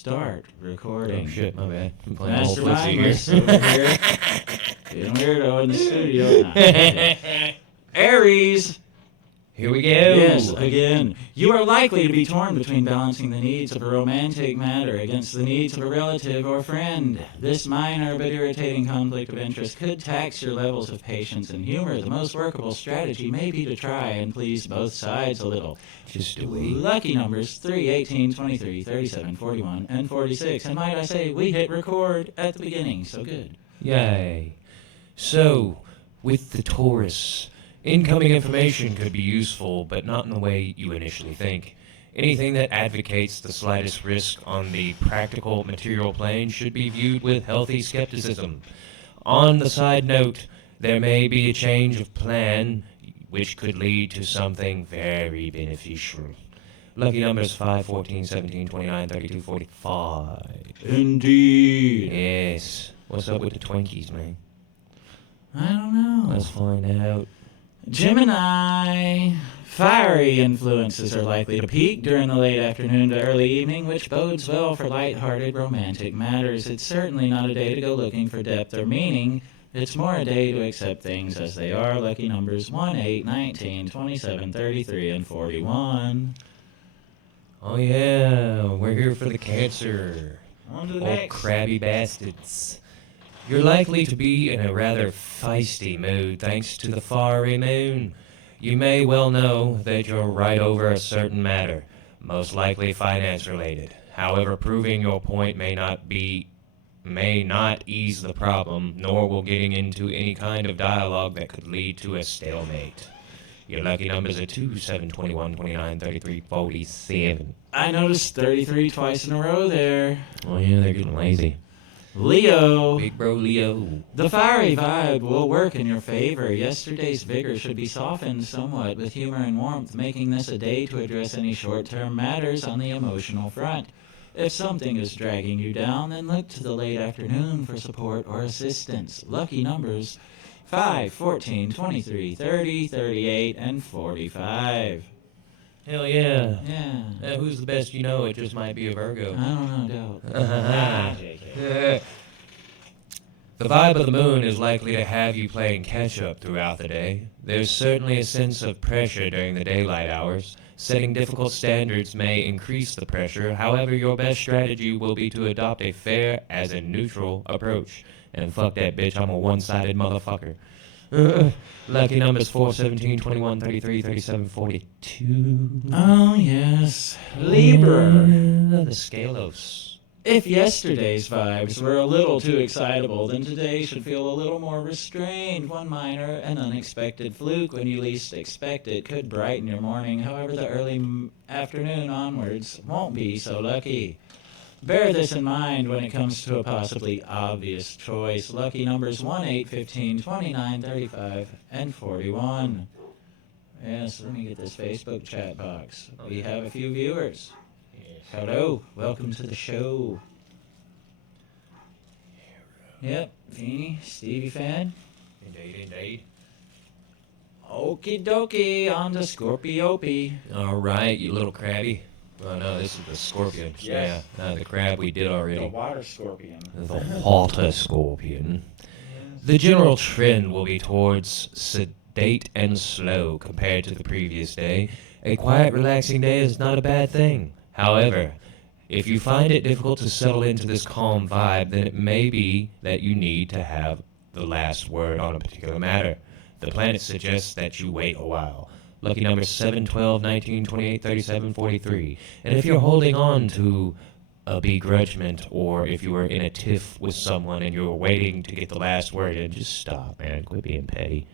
start recording. Oh shit, my bad. I'm playing the whole footsie Mastermindless here. over here. Being weirdo in the studio. Nah, Aries! Here we go. Yes, again. You are likely to be torn between balancing the needs of a romantic matter against the needs of a relative or friend. This minor but irritating conflict of interest could tax your levels of patience and humor. The most workable strategy may be to try and please both sides a little. Just a wee. Lucky numbers 3, 18, 23, 37, 41, and 46. And might I say, we hit record at the beginning, so good. Yay. So, with the Taurus, incoming information could be useful, but not in the way you initially think. Anything that advocates the slightest risk on the practical material plane should be viewed with healthy skepticism. On the side note, there may be a change of plan which could lead to something very beneficial. Lucky numbers 5, 14, 17, 29, 32, 45. Indeed. Yes. What's up with the Twinkies, man? I don't know. Let's find out. Gemini. Fiery influences are likely to peak during the late afternoon to early evening, which bodes well for light-hearted romantic matters. It's certainly not a day to go looking for depth or meaning. It's more a day to accept things as they are. Lucky numbers 1, 8, 19, 27, 33, and 41. Oh yeah, we're here for the Cancer. On to the Old next. crabby bastards. You're likely to be in a rather feisty mood thanks to the fiery moon. You may well know that you're right over a certain matter, most likely finance related. However, proving your point may not ease the problem, nor will getting into any kind of dialogue that could lead to a stalemate. Your lucky numbers are 2, 7, 21, 29, 33, 47. I noticed 33 twice in a row there. Oh yeah, they're getting lazy. Leo. Big bro Leo. The fiery vibe will work in your favor. Yesterday's vigor should be softened somewhat with humor and warmth, making this a day to address any short-term matters on the emotional front. If something is dragging you down, then look to the late afternoon for support or assistance. Lucky numbers 5, 14, 23, 30, 38, and 45. Hell yeah. Yeah. Who's the best you know? It just might be a I Virgo. don't know, doubt. The vibe of the moon is likely to have you playing catch-up throughout the day. There's certainly a sense of pressure during the daylight hours. Setting difficult standards may increase the pressure. However, your best strategy will be to adopt a fair as in neutral approach. And fuck that bitch, I'm a one-sided motherfucker. Lucky numbers 4, 17, 21, 33, 37, 42. Oh, yes. Libra. The Scalos. If yesterday's vibes were a little too excitable, then today should feel a little more restrained. One minor and unexpected fluke when you least expect it could brighten your morning. However, the early afternoon onwards won't be so lucky. Bear this in mind when it comes to a possibly obvious choice. Lucky numbers 1, 8, 15, 29, 35, and 41. Yes, let me get this Facebook chat box. We have a few viewers. Hello, welcome to the show. Yep, Feeny, Stevie fan. Indeed. Okie dokie, on to Scorpio-py. All right, you little crabby. Oh no, this is the scorpion. Yes. Yeah, the crab we did already. The water scorpion. The water scorpion. The general trend will be towards sedate and slow compared to the previous day. A quiet, relaxing day is not a bad thing. However, if you find it difficult to settle into this calm vibe, then it may be that you need to have the last word on a particular matter. The planet suggests that you wait a while. Lucky numbers 7, 12, 19, 28, 37, 43. And if you're holding on to a begrudgment, or if you were in a tiff with someone and you were waiting to get the last word in, just stop, man. Quit being petty.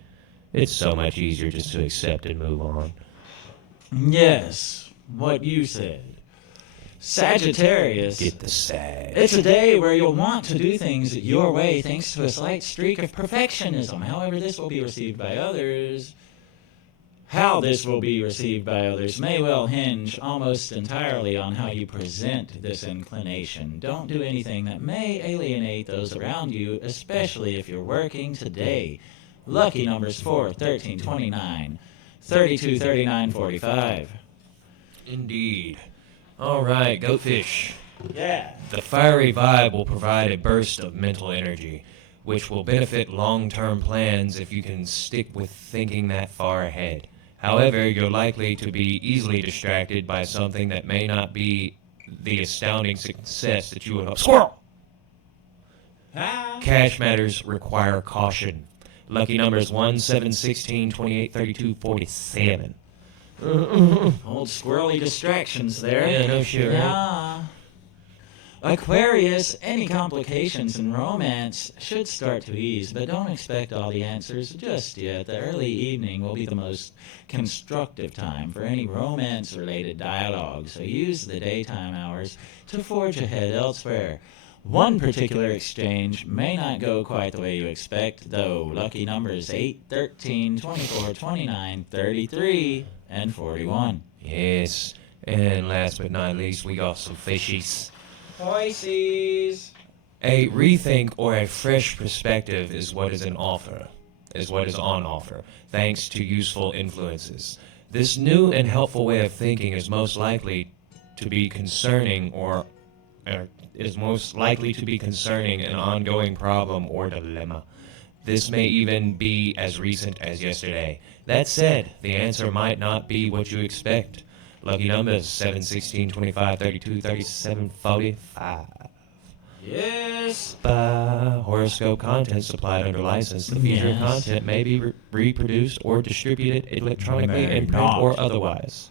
It's so much easier just to accept and move on. Yes, what you said. Sagittarius. Get the sag. It's a day where you'll want to do things your way thanks to a slight streak of perfectionism. However, this will be received by others. How this will be received by others may well hinge almost entirely on how you present this inclination. Don't do anything that may alienate those around you, especially if you're working today. Lucky numbers 4, 13, 29, 32, 39, 45. Indeed. All right, Goatfish. Yeah. The fiery vibe will provide a burst of mental energy, which will benefit long-term plans if you can stick with thinking that far ahead. However, you're likely to be easily distracted by something that may not be the astounding success that you would hope. Squirrel! Cash matters require caution. Lucky numbers 1, 7, 16, 28, 32, 47. Old squirrely distractions there. Yeah, no shit, right? Yeah. Aquarius, any complications in romance should start to ease, but don't expect all the answers just yet. The early evening will be the most constructive time for any romance-related dialogue, so use the daytime hours to forge ahead elsewhere. One particular exchange may not go quite the way you expect, though. Lucky numbers 8, 13, 24, 29, 33, and 41. Yes, and last but not least, we got some fishies. Pisces. A rethink or a fresh perspective is what is on offer, thanks to useful influences. This new and helpful way of thinking is most likely to be concerning an ongoing problem or dilemma. This may even be as recent as yesterday. That said, the answer might not be what you expect. Lucky numbers 7, 16, 25, 32, 37, 45. Yes. Horoscope content supplied under license. The featured Yes. content may be reproduced or distributed electronically in print not. or otherwise.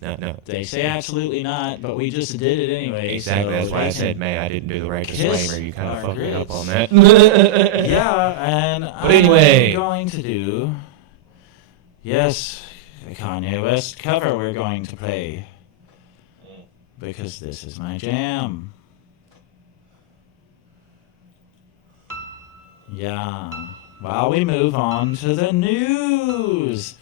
No. They say absolutely not, but we just did it anyway. Exactly, so that's why they I can said May. I didn't do the right kiss disclaimer. You kind our of fucked me up grits. on that. Yeah, and But anyway. I'm going to do... Yes, the Kanye West cover we're going to play. Because this is my jam. Yeah. While we move on to the news.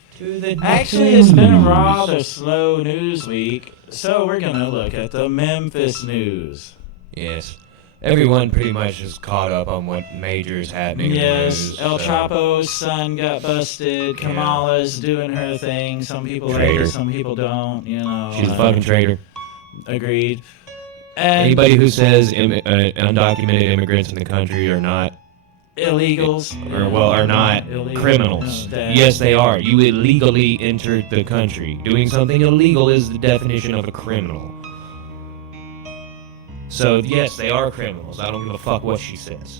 Actually, it's been a rather slow news week, so we're going to look at the Memphis news. Yes. Everyone pretty much is caught up on what major is happening in the Yes, news. El so- Chapo's son got busted. Yeah. Kamala's doing her thing. Some people like Traitor. it, some people don't, you know. She's a fucking traitor. Agreed. And Anybody who says undocumented immigrants in the country are not illegals. are not Illegal. criminals. No, that- Yes, they are. You illegally entered the country. Doing something illegal is the definition of a criminal. So, yes, they are criminals. I don't give a fuck what she says.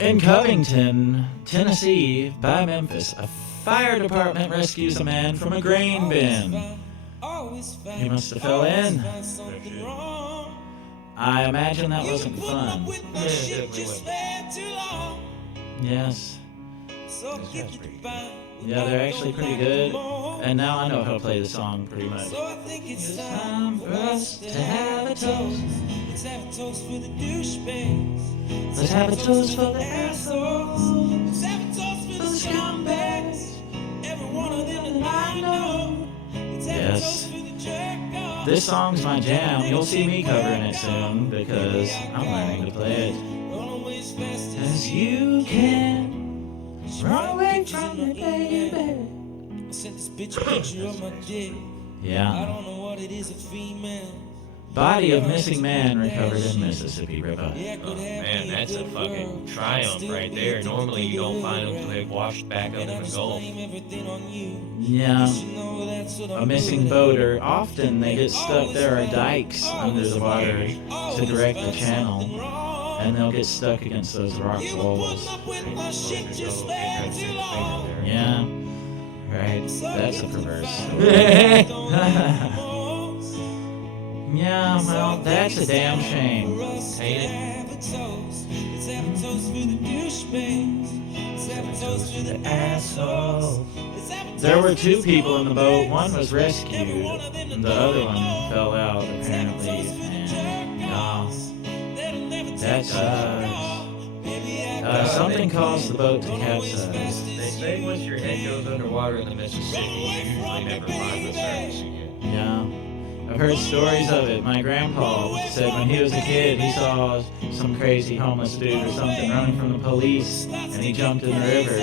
In Covington, Tennessee, by Memphis, a fire department rescues a man from a grain bin. He must have fell in. I imagine that wasn't fun. Yeah, it definitely was. Yes. This guy's pretty good. Yeah, they're actually pretty good. And now I know how to play the song pretty much. It's Time for us to have a toast. Let's have a toast for the douchebags. Let's have a toast for the assholes. Let's have a toast for the scumbags. Every one of them that I know. Let's have a Yes. toast for the jerk-offs. This song's my jam. You'll see me covering it soon because I'm learning to play it. Run away as fast As you can. Run away from me, baby. I sent this bitch a picture of my dick. I Yeah. don't know what it is, a female. Body of missing man recovered in Mississippi River. Yeah, Oh, man, that's a fucking triumph right there. Normally you don't find them until they've washed back up in the Gulf. Yeah. A missing boater. Often they get stuck. There are dikes under the water to direct the channel, and they'll get stuck against those rock walls. Yeah. Right. That's a perverse. Yeah, well, that's a damn shame. Ain't it? There were two people in the boat. One was rescued, and the other one fell out, apparently. And, that sucks. Something caused the boat to capsize. They say once your head goes underwater in the Mississippi, you usually never find the surface again. Yeah. I've heard stories of it. My grandpa said when he was a kid, he saw some crazy homeless dude or something running from the police, and he jumped in the river.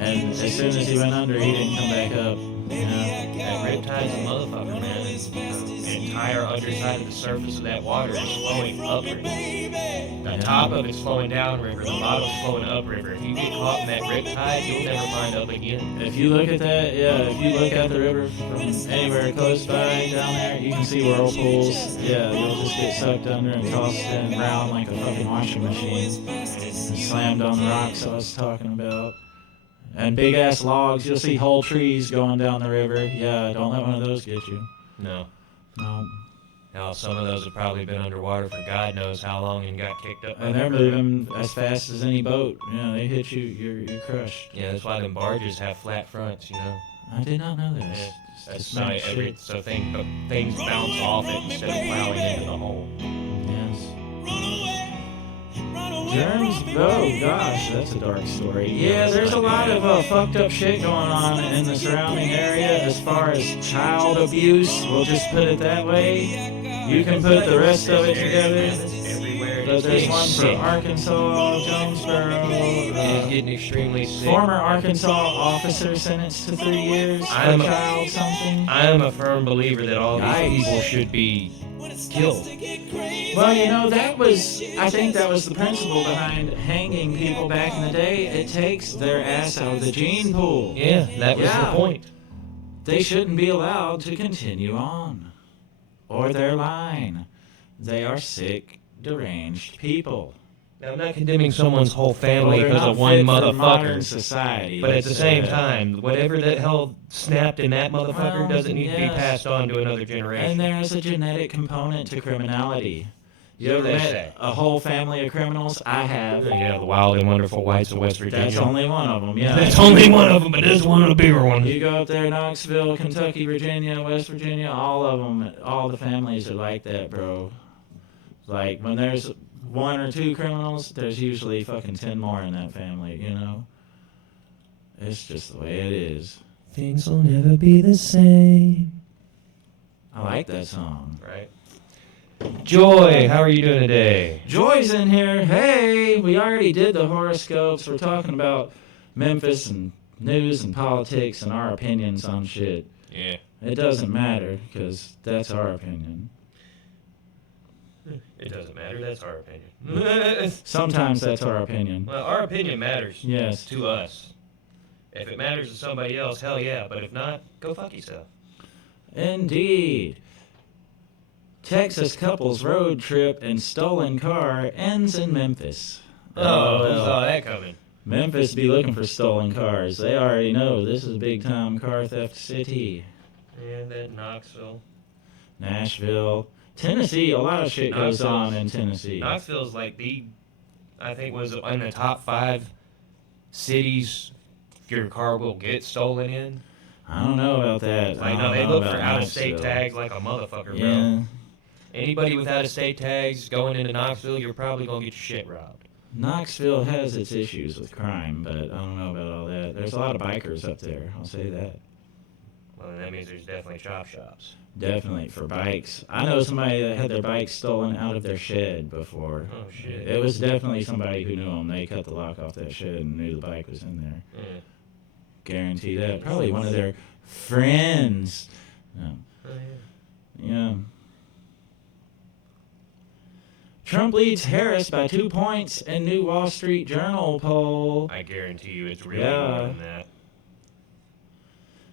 And as soon as he went under, he didn't come back up. Yeah. That riptide's a motherfucker, man. And entire underside of the surface of that water is flowing upriver. The top of it's flowing downriver, the bottom's flowing upriver. If you get caught in that riptide, you'll never find up again. If you look at that, if you look at the river from anywhere close by down there, you can see whirlpools. Yeah, you'll just get sucked under and tossed in around like a fucking washing machine. And slammed on the rocks I was talking about. And big ass logs, you'll see whole trees going down the river. Yeah, don't let one of those get you. No. No. Now, some of those have probably been underwater for God knows how long and got kicked up. And they're moving as fast as any boat. They hit you, you're crushed. Yeah, that's why them barges have flat fronts, I did not know this. Yeah, that's Just not make sure. so things bounce off it instead of plowing into the hole. Yes. Germs? Oh gosh, that's a dark story. Yeah, there's a lot of fucked up shit going on in the surrounding area as far as child abuse. We'll just put it that way. You can put the rest of it together. But there's one for Arkansas, Jonesboro. It's getting extremely sick. Former Arkansas officer sentenced to 3 years for I'm a- child something. I am a firm believer that all these people should be killed. Well, I think that was the principle behind hanging people back in the day. It takes their ass out of the gene pool. Yeah, that was the point. They shouldn't be allowed to continue on. Or their line. They are sick, deranged people. Now, I'm not condemning someone's whole family They're because not of one fit for modern motherfucker. society. But at the let's same say that. time, whatever the hell snapped in that motherfucker Well, doesn't need to be yes. passed on to another generation. And there's a genetic component to criminality. You So ever they met say. a whole family of criminals? I have. Yeah, the wild and wonderful whites of West Virginia. That's only one of them, yeah. That's only one of them, but there's one of the bigger ones. You go up there, Knoxville, Kentucky, Virginia, West Virginia, all of them, all the families are like that, bro. Like, when there's 1 or 2 criminals, there's usually fucking 10 more in that family, It's just the way it is. Things will never be the same. I like that song. Right. Joy, how are you doing today? Joy's in here. Hey, we already did the horoscopes. We're talking about Memphis and news and politics and our opinions on shit. Yeah. It doesn't matter, because that's our opinion. It doesn't matter, that's our opinion. Sometimes that's our opinion. Well, our opinion matters. Yes. To us. If it matters to somebody else, hell yeah. But if not, go fuck yourself. Indeed. Texas couple's road trip and stolen car ends in Memphis. Oh, who saw that coming? Memphis be looking for stolen cars. They already know this is a big-time car theft city. And then Knoxville. Nashville. Tennessee, a lot of shit goes on in Tennessee. Knoxville's like I think was in the top 5 cities your car will get stolen in. I don't know about that. Like, no, they look for out-of-state tags like a motherfucker, Yeah. bro. Anybody with out-of-state tags going into Knoxville, you're probably going to get your shit robbed. Knoxville has its issues with crime, but I don't know about all that. There's a lot of bikers up there, I'll say that. Well, then that means there's definitely chop shops. Definitely, for bikes. I know somebody that had their bike stolen out of their shed before. Oh, shit. It was definitely somebody who knew them. They cut the lock off that shed and knew the bike was in there. Yeah. Guarantee that. Probably one of their friends. No. Oh, yeah. Yeah. Trump leads Harris by 2 points in new Wall Street Journal poll. I guarantee you it's really Yeah. more than that.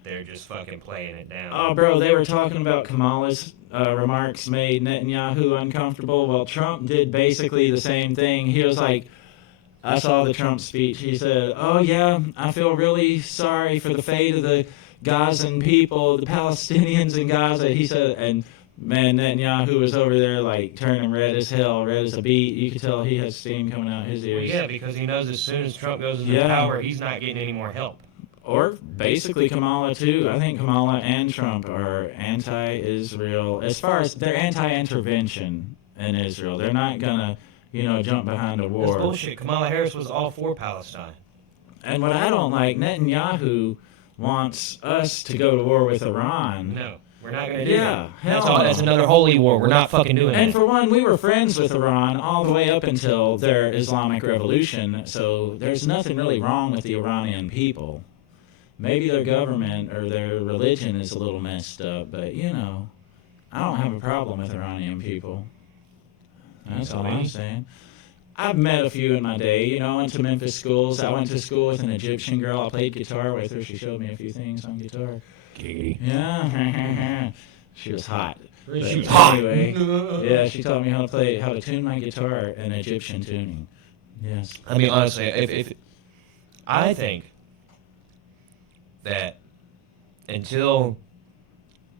They're just fucking playing it down. Oh, bro, they were talking about Kamala's remarks made Netanyahu uncomfortable. Well, Trump did basically the same thing. He was like, I saw the Trump speech. He said, oh, yeah, I feel really sorry for the fate of the Gazan people, the Palestinians in Gaza. He said, and man, Netanyahu was over there like turning red as hell, red as a beet. You could tell he had steam coming out his Well, ears. yeah, because he knows as soon as Trump goes into Yeah. power, he's not getting any more help. Or basically Kamala, too. I think Kamala and Trump are anti-Israel. As far as they're anti-intervention in Israel. They're not going to, jump behind a That's war. bullshit. Kamala Harris was all for Palestine. And what I don't like, Netanyahu wants us to go to war with Iran. No, we're not going to do Yeah, that. That's hell all. no. That's another holy war. We're not fucking doing And that. for one, we were friends with Iran all the way up until their Islamic Revolution, so there's nothing really wrong with the Iranian people. Maybe their government or their religion is a little messed up, but, I don't have a problem with Iranian people. That's all I'm Amazing. saying. I've met a few in my day. You know, I went to Memphis schools. I went to school with an Egyptian girl. I played guitar with her. She showed me a few things on guitar. Katie. Yeah. She was hot. But She was hot. anyway, yeah, she taught me how to tune my guitar in Egyptian tuning. Yes. I mean, honestly, if I think that until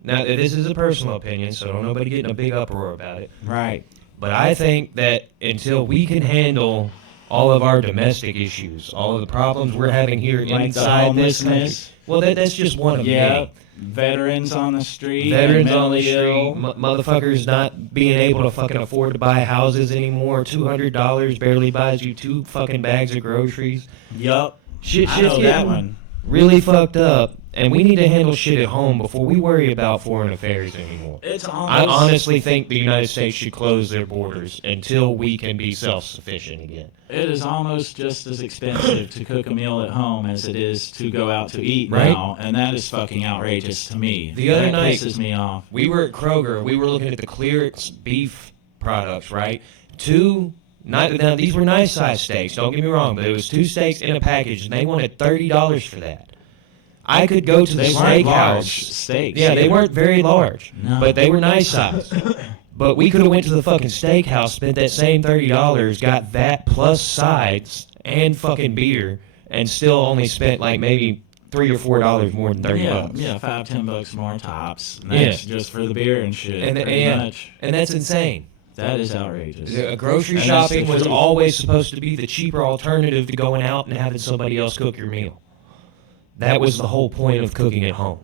now, this is a personal opinion, so don't nobody get in a big uproar about it. Right. But I think that until we can handle all of our domestic issues, all of the problems we're having here Like the inside this country, homelessness. well, that's just one of Yeah. many. Veterans on the street. Veterans and on the mentally street, ill. motherfuckers not being able to fucking afford to buy houses anymore. $200 barely buys you 2 fucking bags of groceries. Yup. Shit's I know that getting one. really fucked up, and we need to handle shit at home before we worry about foreign affairs anymore. It's I almost. honestly think the United States should close their borders until we can be self-sufficient again. It is almost just as expensive to cook a meal at home as it is to go out to eat Right. now, and that is fucking outrageous to me. The other that night- pisses me off. We were at Kroger. We were looking at the clearance beef products, right? Now, these were nice size steaks, don't get me wrong, but it was 2 steaks in a package, and they wanted $30 for that. I could go to the They weren't large steakhouse. steaks. Yeah, they weren't very large, No. but they were nice size. But we could have went to the fucking steakhouse, spent that same $30, got that plus sides and fucking beer, and still only spent like maybe $3 or $4 more than $30. Yeah, $5-10 more tops. And that's just for the beer and shit. And pretty much. and that's insane. That is outrageous. Grocery And that's the shopping was truth. always supposed to be the cheaper alternative to going out and having somebody else cook your meal. That was the whole point of cooking at home.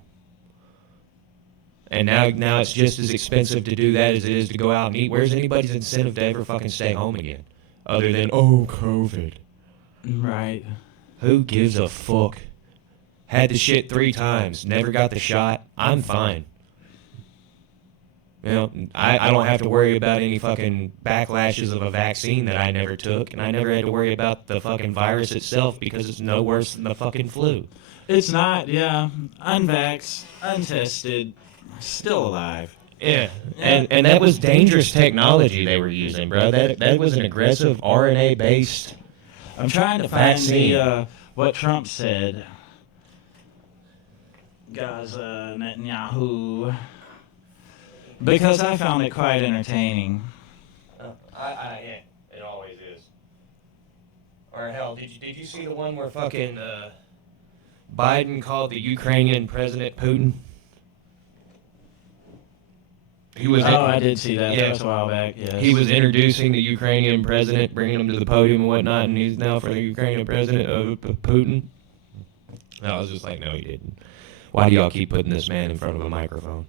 And now it's just as expensive to do that as it is to go out and eat. Where's anybody's incentive to ever fucking stay home again? Other than, oh, COVID. Right. Who gives a fuck? Had the shit 3 times, never got the shot. I'm fine. You know, I don't have to worry about any fucking backlashes of a vaccine that I never took, and I never had to worry about the fucking virus itself because it's no worse than the fucking flu. It's not, yeah. Unvaxxed, untested, still alive. Yeah, and that was dangerous technology they were using, bro. That was an aggressive RNA-based. I'm trying to find Vaccine. what Trump said. Gaza, Netanyahu. Because I found it quite entertaining. Yeah, it always is. Or hell, did you see the one where fucking Biden called the Ukrainian president Putin? He was. I did see that. Yeah. That was a while back. Yes. He was introducing the Ukrainian president, bringing him to the podium and whatnot, and he's now for the Ukrainian president of Putin. I was just like, no, he didn't. Why do y'all keep putting this man in front of a microphone?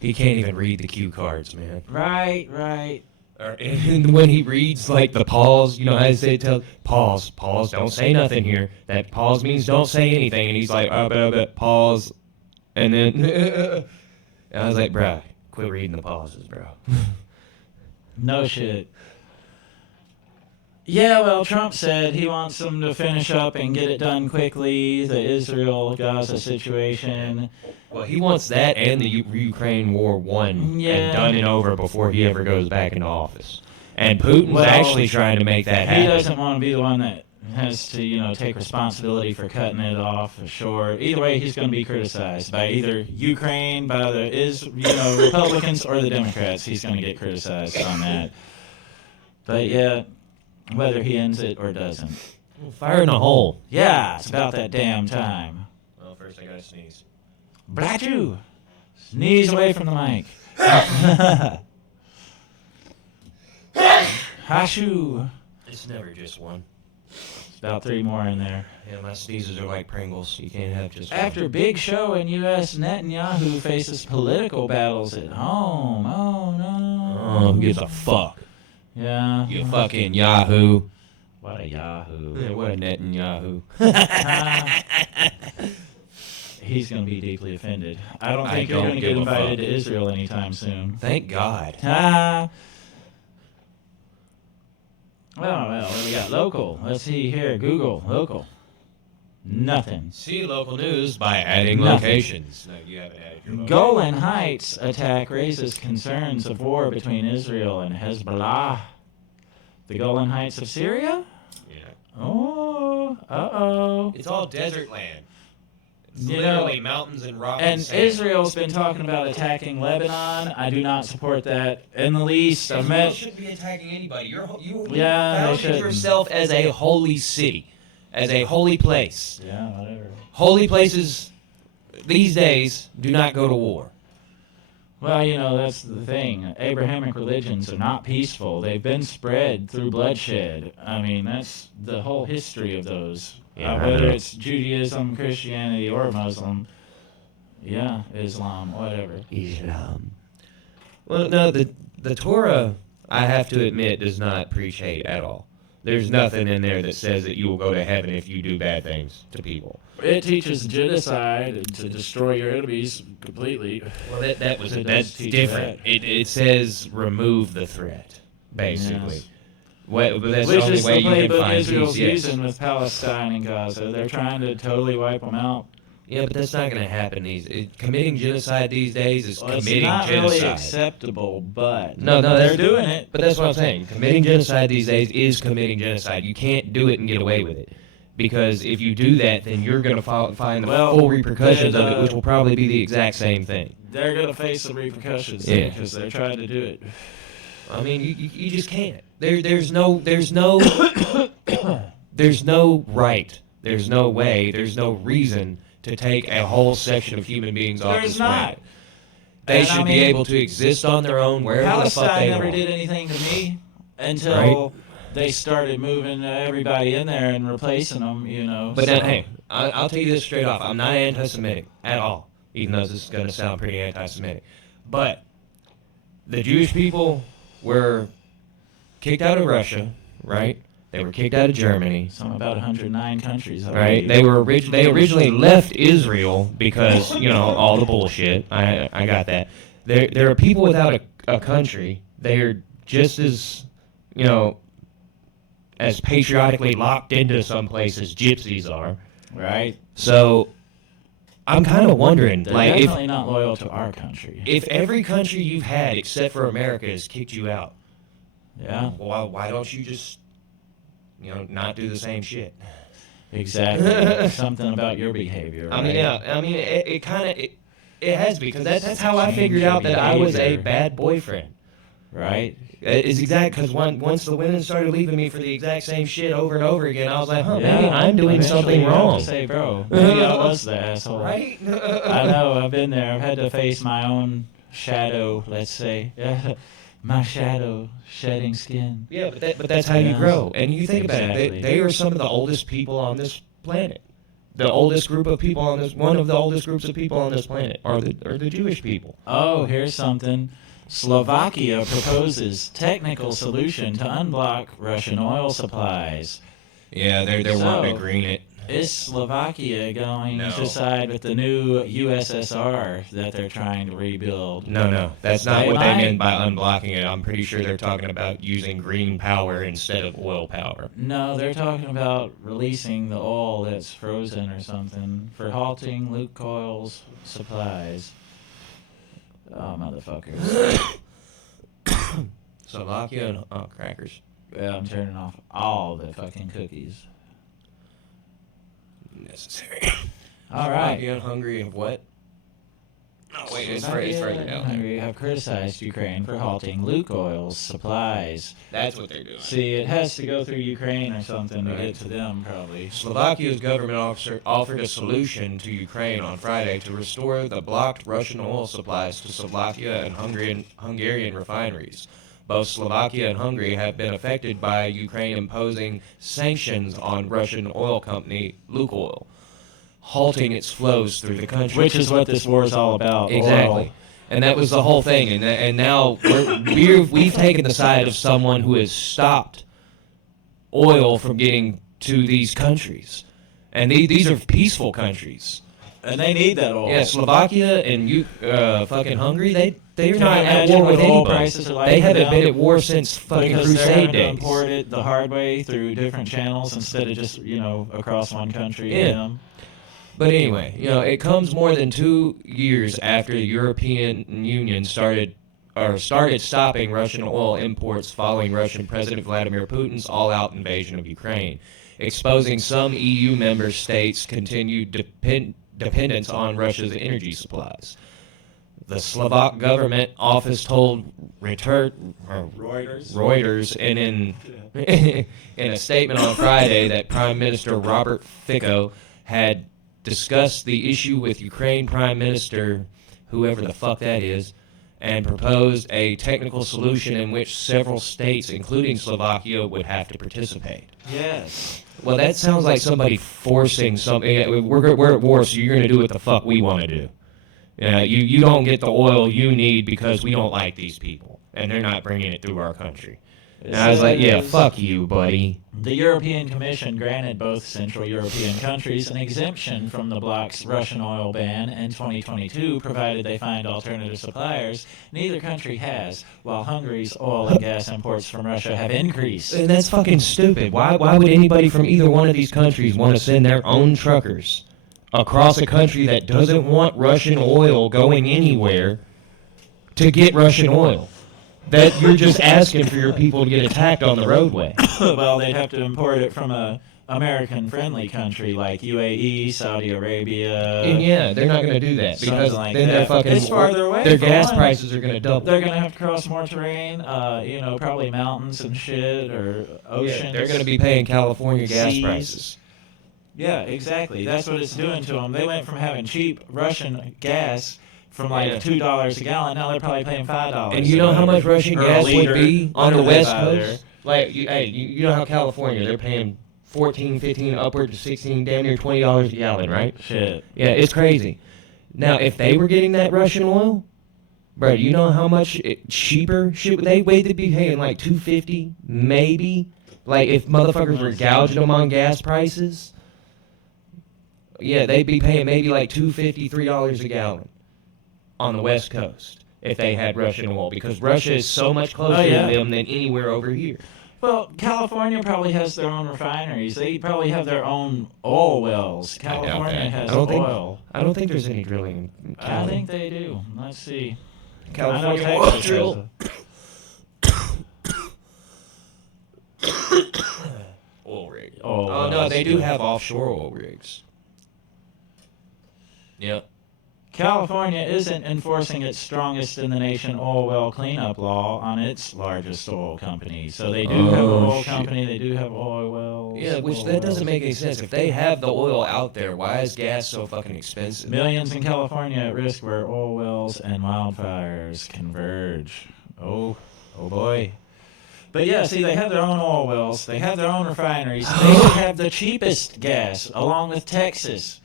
He can't even read the cue cards, man. Right. And when he reads, like, the pause, you know how they say, pause, don't say nothing here. That pause means don't say anything. And he's like, pause. And then, and I was like, bruh, quit reading the pauses, bro. No shit. Yeah, well, Trump said he wants them to finish up and get it done quickly, the Israel-Gaza situation. Well, he wants that and the Ukraine war won Yeah. and done and over before he ever goes back into office. And Putin's Well, actually trying to make that happen. He doesn't want to be the one that has to, take responsibility for cutting it off short. Either way, he's going to be criticized by either Ukraine, by the Republicans, or the Democrats. He's going to get criticized on that. But yeah, whether he ends it or doesn't. Fire in a hole. Yeah, it's about that damn time. Well, first I gotta sneeze. Blatchu! Sneeze away from the mic. Hashu! It's never just one. It's about 3 more in there. Yeah, my sneezes are like Pringles. You can't have just one. After big show in U.S., Netanyahu faces political battles at home. Oh, no. Oh, who gives a fuck? Yeah. You fucking Yahoo. What a Yahoo. Yeah, what a Netanyahu. He's going to be deeply offended. I don't I think you're don't going to get give a invited fuck. to Israel anytime soon. Thank God. Well, what do we got? Local. Let's see here. Google. Local. Nothing. See local news by adding Nothing. locations. No, you haven't added your location. Golan Heights attack raises concerns of war between Israel and Hezbollah. The Golan Heights of Syria? Yeah. Oh, uh-oh. It's all desert land. It's You literally know, mountains and rocks. And sand. Israel's been talking about attacking Lebanon. I do not support that in the least. I've You met... shouldn't be attacking anybody. You Yeah, they founded shouldn't. yourself as a holy city, as a holy place. Yeah, whatever. Holy places these days do not go to war. Well, you know, that's the thing. Abrahamic religions are not peaceful. They've been spread through bloodshed. I mean, that's the whole history of those. Yeah, I Whether know. it's Judaism, Christianity, or Muslim. Yeah, Islam, whatever. Islam. Well, no, the Torah, I have to admit, does not preach hate at all. There's nothing in there that says that you will go to heaven if you do bad things to people. It teaches genocide to destroy your enemies completely. Well, that's It does that's teach different. It says remove the threat, basically. Yes. But that's Which the only is the way you can playbook find Israel's peace. Yes. using with Palestine and Gaza. They're trying to totally wipe them out. Yeah, but that's not going to happen. Committing genocide these days is Well, it's committing not genocide. really acceptable, but No, they're doing it. But that's what I'm saying. Committing genocide these days is committing genocide. You can't do it and get away with it. Because if you do that, then you're going to find the full repercussions of it, which will probably be the exact same thing. They're going to face the repercussions Yeah. because they're trying to do it. I mean, you just can't. There's no there's no right. There's no way. There's no reason to take a whole section of human beings off There's this not. planet. They And should I be mean, able to exist on their own wherever the fuck Palestine they never want. did anything to me until they started moving everybody in there and replacing them, you know. But so. then, hey, I'll tell you this straight off. I'm not anti-Semitic at all, even though this is going to sound pretty anti-Semitic. But the Jewish people were kicked out of Russia, right? They were kicked out of Germany, Some about 109 countries. I right? believe. They originally left Israel because, you know, all the bullshit. I got that. There are people without a country. They're just as, you know, as patriotically locked into some places gypsies are. Right. So I'm kind of wondering, They're like, definitely not loyal to our country. if every country you've had except for America has kicked you out, Yeah, why don't you just, you know, not do the same shit? exactly. Something about your behavior. I mean, right? yeah, I mean, it kind of it has to be, because that's how I Change figured your out that I was a behavior. bad boyfriend. Right? It's exact, because once the women started leaving me for the exact same shit over and over again, I was like, maybe I'm doing Eventually something you have wrong. to say, bro, maybe I was the asshole. Right? I know, I've been there. I've had to face my own shadow, let's say. My shadow shedding skin. Yeah, but that's how you Yeah. grow. And you think about it, Exactly. they are some of the oldest people on this planet. The oldest group of people on this, one of the oldest groups of people on this planet are the Jewish people. Oh, here's something. Slovakia proposes technical solution to unblock Russian oil supplies. Yeah, they're So- wanting to green it. Is Slovakia going No. to side with the new USSR that they're trying to rebuild? No, that's not They what they might. meant by unblocking it. I'm pretty sure they're talking about using green power instead of oil power. No, they're talking about releasing the oil that's frozen or something for halting Lukoil's supplies. Oh, motherfuckers. Slovakia and crackers. Yeah, I'm turning off all the fucking cookies. Necessary. All right. Slovakia and Hungary have what? Oh, wait, it's further down there. Hungary have criticized Ukraine for halting Lukoil's supplies. That's what they're doing. See, it has to go through Ukraine or something to Right. get to them, probably. Slovakia's government officer offered a solution to Ukraine on Friday to restore the blocked Russian oil supplies to Slovakia and Hungarian refineries. Both Slovakia and Hungary have been affected by Ukraine imposing sanctions on Russian oil company Lukoil, halting its flows through the country. Which is what this war is all about. Exactly. Oil. And that was the whole thing. And now we've taken the side of someone who has stopped oil from getting to these countries. And these are peaceful countries. And they need that oil. Yeah, Slovakia and fucking Hungary, they're Can not you at imagine war what with oil anybody. prices are like They for haven't them? been at war since fucking Because they're Crusade having to days. import it the hard way through different channels instead of just, across one country. Yeah. But anyway, it comes more than 2 years after the European Union started stopping Russian oil imports following Russian President Vladimir Putin's all-out invasion of Ukraine, exposing some EU member states' continued dependence on Russia's energy supplies. The Slovak government office told Reuters in a statement on Friday that Prime Minister Robert Fico had discussed the issue with Ukraine Prime Minister, whoever the fuck that is, and proposed a technical solution in which several states, including Slovakia, would have to participate. Yes. Well, that sounds like somebody forcing something. We're at war, so you're going to do what the fuck we want to do. You don't get the oil you need because we don't like these people, and they're not bringing it through our country. And I was like, yeah, fuck you, buddy. The European Commission granted both Central European countries an exemption from the bloc's Russian oil ban in 2022, provided they find alternative suppliers. Neither country has, while Hungary's oil and gas imports from Russia have increased. And that's fucking stupid. Why would anybody from either one of these countries want to send their own truckers across a country that doesn't want Russian oil going anywhere to get Russian oil? That you're just asking for your people to get attacked on the roadway. Well, they'd have to import it from a American-friendly country like UAE, Saudi Arabia. And yeah, they're not going to do that because like then their fucking it's farther away. their for gas one. prices are going to double. They're going to have to cross more terrain, probably mountains and shit or oceans. Yeah, they're going to be paying California gas Seas. prices. Yeah, exactly. That's what it's doing to them. They went from having cheap Russian gas from like $2 a gallon. Now they're probably paying $5. And you know how much Russian or a gas liter, would be on the whatever they West buy there. Coast? Like, you know how California, they're paying 14, 15, upward to 16, damn near $20 a gallon, right? Shit. Yeah, it's crazy. Now, if they were getting that Russian oil, bro, you know how much cheaper they'd be paying like $2.50, maybe? Like, if motherfuckers were gouging them on gas prices, yeah, they'd be paying maybe like $2.50, $3 a gallon on the West Coast if they had Russian oil, because Russia is so much closer to them than anywhere over here. Well, California probably has their own refineries. They probably have their own oil wells. California has oil. I don't think there's any drilling in Cali. I think they do. Let's see. California I know oil Texas drill. Oil rig. Oh, no, they do have offshore oil rigs. Yep. California isn't enforcing its strongest in the nation oil well cleanup law on its largest oil company. So they do have an oil company, they do have oil wells. Yeah, which that doesn't make any sense. If they have the oil out there, why is gas so fucking expensive? Millions in California at risk where oil wells and wildfires converge. Oh boy. But yeah, see, they have their own oil wells, they have their own refineries, they have the cheapest gas, along with Texas.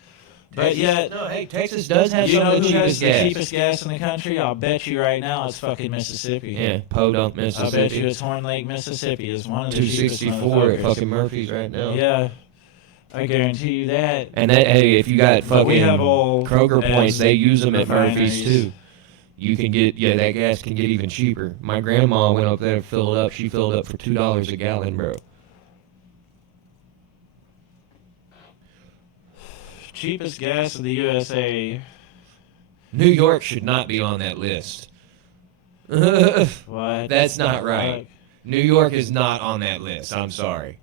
But yet, Texas does have you some know of the who has cheapest the gas. cheapest gas in the country? I'll bet you right now it's fucking Mississippi. Yeah, Podunk, I bet you Mississippi. it's Horn Lake, Mississippi is one of the cheapest 264 at motherfuckers. fucking Murphy's right now. Yeah, I guarantee you that. And that, hey, if you got But we fucking have oil Kroger and points, they use them at Murphy's refineries. too. You can get, that gas can get even cheaper. My grandma went up there and filled up. She filled up for $2 a gallon, bro. Cheapest gas in the USA. New York should not be on that list. What? That's not right. New York is not on that list. I'm sorry.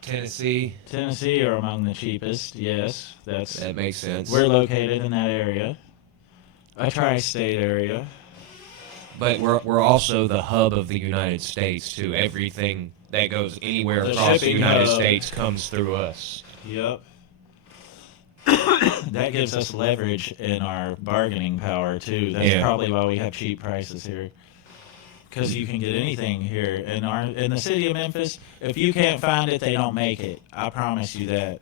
Tennessee. Tennessee are among the cheapest. Yes, That makes sense. we're located in that area, a tri-state area. But we're also the hub of the United States too. Everything that goes anywhere The across the shipping United hub. States comes through us. Yep. That gives us leverage in our bargaining power too. That's Yeah. probably why we have cheap prices here. Because you can get anything here in the city of Memphis. If you can't find it, they don't make it. I promise you that.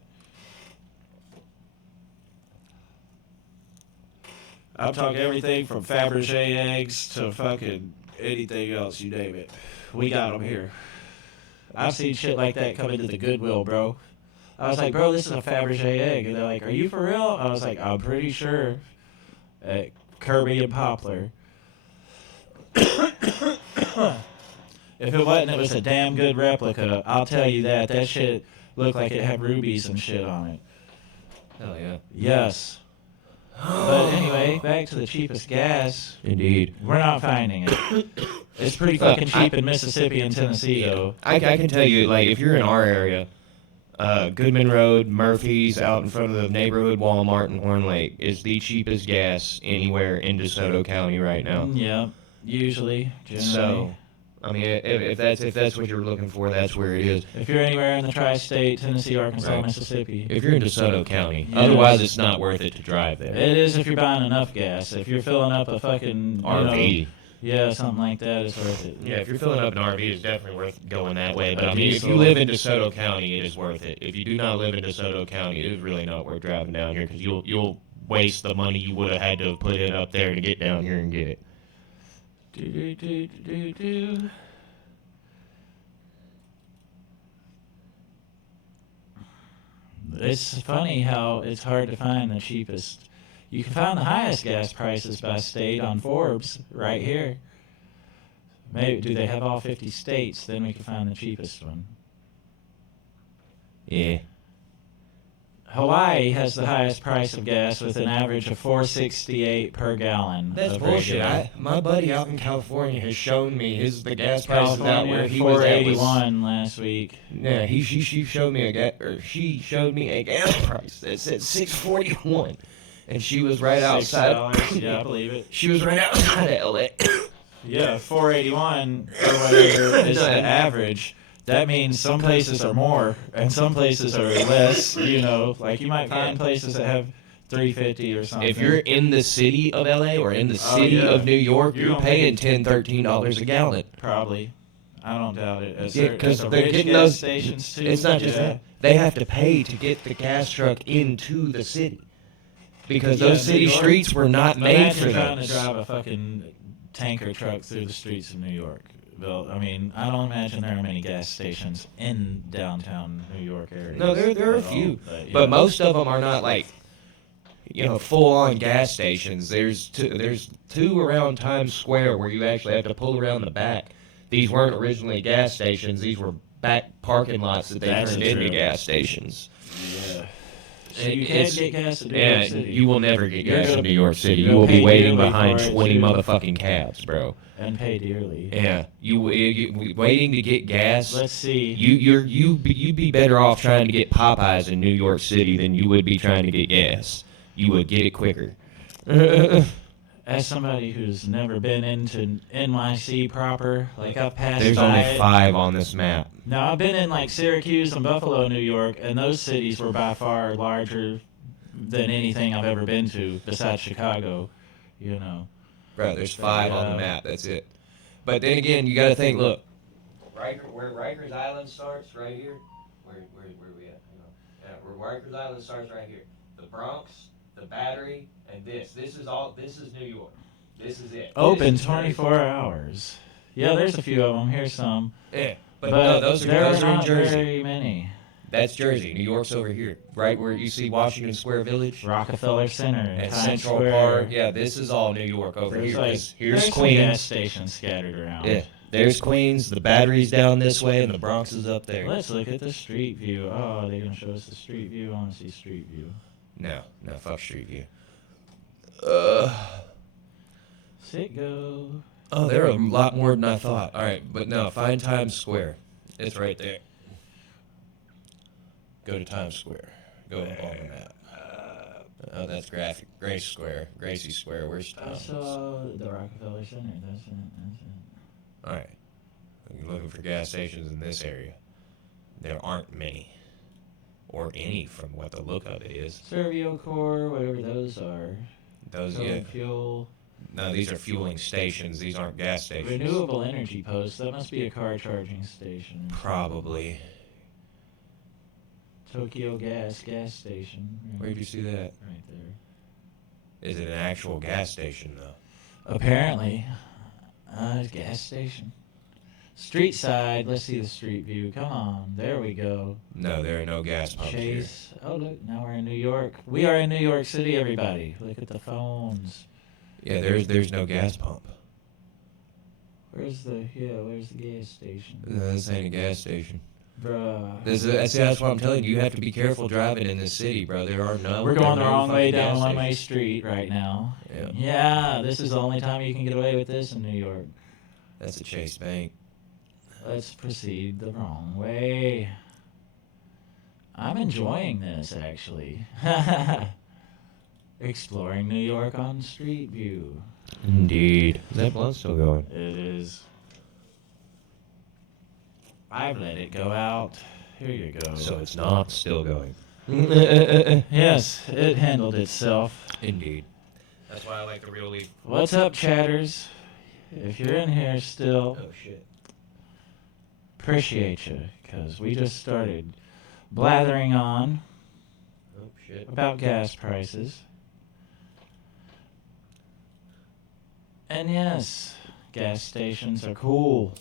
I'll talk everything from Fabergé eggs to fucking anything else, you name it. We got them here. I've seen shit like that come into the Goodwill, bro. I was like, bro, this is a Fabergé egg. And they're like, are you for real? I was like, I'm pretty sure. Kirby and Poplar. If it wasn't, it was a damn good replica. I'll tell you that. That shit looked like it had rubies and shit on it. Hell yeah. Yes. But anyway, back to the cheapest gas. Indeed. We're not finding it. It's pretty fucking cheap in Mississippi and Tennessee, though. I can tell you, like, if you're in our area, Goodman Road, Murphy's, out in front of the neighborhood Walmart in Horn Lake is the cheapest gas anywhere in DeSoto County right now. Yeah, usually, generally. So, I mean, if that's what you're looking for, that's where it is. If you're anywhere in the tri-state, Tennessee, Arkansas, Right. Mississippi. If you're in DeSoto County, Yes. otherwise it's not worth it to drive there. It is if you're buying enough gas. If you're filling up a fucking RV. Yeah, something like that is worth it. Yeah, if you're filling up an RV, it's definitely worth going that way. But A I mean, if you diesel. live in DeSoto County, it is worth it. If you do not live in DeSoto County, it is really not worth driving down here because you'll waste the money you would have had to put it up there to get down here and get it. Do. It's funny how it's hard to find the cheapest. You can find the highest gas prices by state on Forbes right here. Maybe do they have all 50 states? Then we can find the cheapest one. Yeah. Hawaii has the highest price of gas with an average of $4.68 per gallon. That's of bullshit. regular. My buddy out in California has shown me the gas prices out where California, he was at was. 481 last week. Yeah, she showed me she showed me a gas price that said $6.41, and she was right outside. $6, yeah, I believe it. She was right outside of LA. Yeah, 481 or whatever is the average. That means some places are more and some places are less. You know, like you might find places that have 350 or something. If you're in the city of LA or in the city yeah. of New York, You're you're gonna paying $10-13 a gallon. Probably, I don't doubt it. Yeah, because they're they're getting gas those stations too. It's not just Yeah. that; they have to pay to get the gas truck into the city because Yeah, those city New York. streets were not made Imagine for trying to those. drive a fucking tanker truck through the streets of New York. Well, I mean, I don't imagine there are many gas stations in downtown New York area. No, there are a few, but most of them are not like, full-on gas stations. There's two around Times Square where you actually have to pull around the back. These weren't originally gas stations. These were back parking lots that they That's turned true. into gas stations. Yeah. So you can't get gas in New York And City. you will never get You're gas gonna- in New York City. you're You will gonna be pay waiting dearly behind for it, 20 too. motherfucking cabs, bro. And pay dearly. Yeah, you waiting to get gas. Let's see. You'd be better off trying to get Popeyes in New York City than you would be trying to get gas. You would get it quicker. As somebody who's never been into NYC proper, like I've passed There's by only it. 5 on this map. Now I've been in like Syracuse and Buffalo, New York, and those cities were by far larger than anything I've ever been to besides Chicago. You know. Bro, there's 5 on the map. That's it. But then again, you got to think. Look, where Rikers Island starts, right here. Where we at? Yeah, where Rikers Island starts, right here. The Bronx, the Battery, and this. This is New York. This is it. Open This is 24 hours. Yeah, there's a few of them. Here's some. Yeah, but But no, those there are are in not Jersey. very many. That's Jersey. New York's over here, right where you see Washington Square Village Rockefeller Center and Times Central Square. Park. Yeah, this is all New York over There's here. like 'Cause here's there's some gas Queens. stations scattered around. Yeah, there's Queens. The Battery's down this way, and the Bronx is up there. Let's look at the street view. Oh, they're gonna show us the street view. I want to see street view. No, fuck Street View. Sit go. Oh, there are a lot more than I thought. All right, but no, find Times Square. It's right there. Go to Times Square. Go on the map. Oh, that's Gracie Square. Gracie Square. Where's I Times? saw the Rockefeller Center. That's it. All right. You're looking for gas stations in this area. There aren't many, or any from what the look of it is. Servio Core, whatever those are. Those, Code yeah. Fuel. No, these are fueling stations. These aren't gas stations. Renewable Energy Post. That must be a car charging station. Probably. Tokyo Gas station. Where'd you see that? Right there. Is it an actual gas station, though? Apparently, gas station. Street side. Let's see the street view. Come on. There we go. No, there are no gas pumps here. Chase. Oh, look. Now we're in New York. We are in New York City, everybody. Look at the phones. Yeah, there's no gas pump. Where's the gas station? This ain't a gas station. Bruh. That's what I'm telling you. You have to be careful driving in this city, bro. There are no. We're going the wrong way down a gas one-way stations. street right now. Yeah. Yeah, this is the only time you can get away with this in New York. That's a Chase Bank. Let's proceed the wrong way. I'm enjoying this, actually. Exploring New York on Street View. Indeed. Is that blunt still going? It is. I've let it go out. Here you go. So it's not still going. Yes, it handled itself. Indeed. That's why I like the real leaf. What's up, chatters? If you're in here still, Oh shit. appreciate you, because we just started blathering on Oh shit. about gas prices. And yes, gas stations are cool.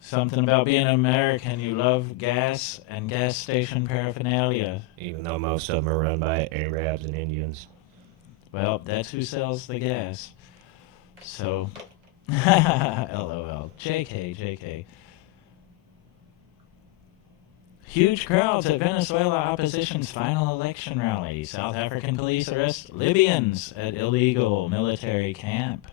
Something about being an American, you love gas and gas station paraphernalia. Even though most of them are run by Arabs and Indians. Well, that's who sells the gas. So, LOL. JK. Huge crowds at Venezuela opposition's final election rally. South African police arrest Libyans at illegal military camp.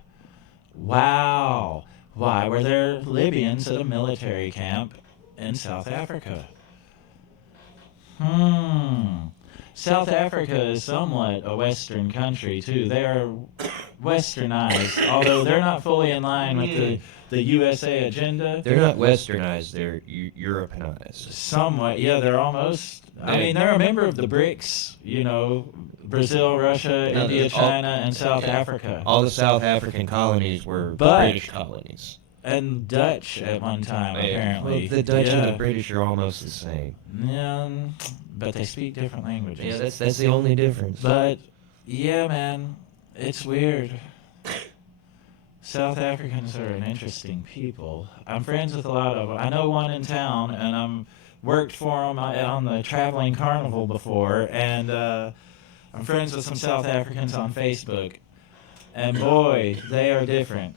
Wow. Why were there Libyans at a military camp in South Africa? South Africa is somewhat a Western country, too. They are westernized, although they're not fully in line with the USA agenda. They're not westernized, they're Europeanized. Somewhat, yeah, they're almost... I mean, they're a member of the BRICS, you know, Brazil, Russia, No, India, all- China, and South Africa. All the South African colonies were But- British colonies. And Dutch at one time, apparently. Well, the Dutch and Yeah. the British are almost the same. Yeah, but they speak different languages. Yeah, that's the only difference. But, yeah, man, it's weird. South Africans are an interesting people. I'm friends with a lot of them. I know one in town, and I'm worked for him on the traveling carnival before, and I'm friends with some South Africans on Facebook. And boy, they are different.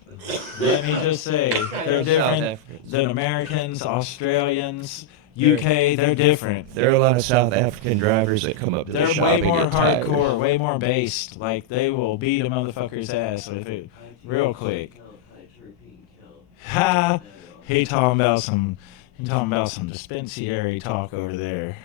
Let me just say, they're different than Americans, Australians, UK. They're different. There are a lot of South African drivers that come up to the They're shop way and more get tired. hardcore, way more based. Like, they will beat a motherfucker's ass with it real quick. Ha! He talking about some dispensary talk over there.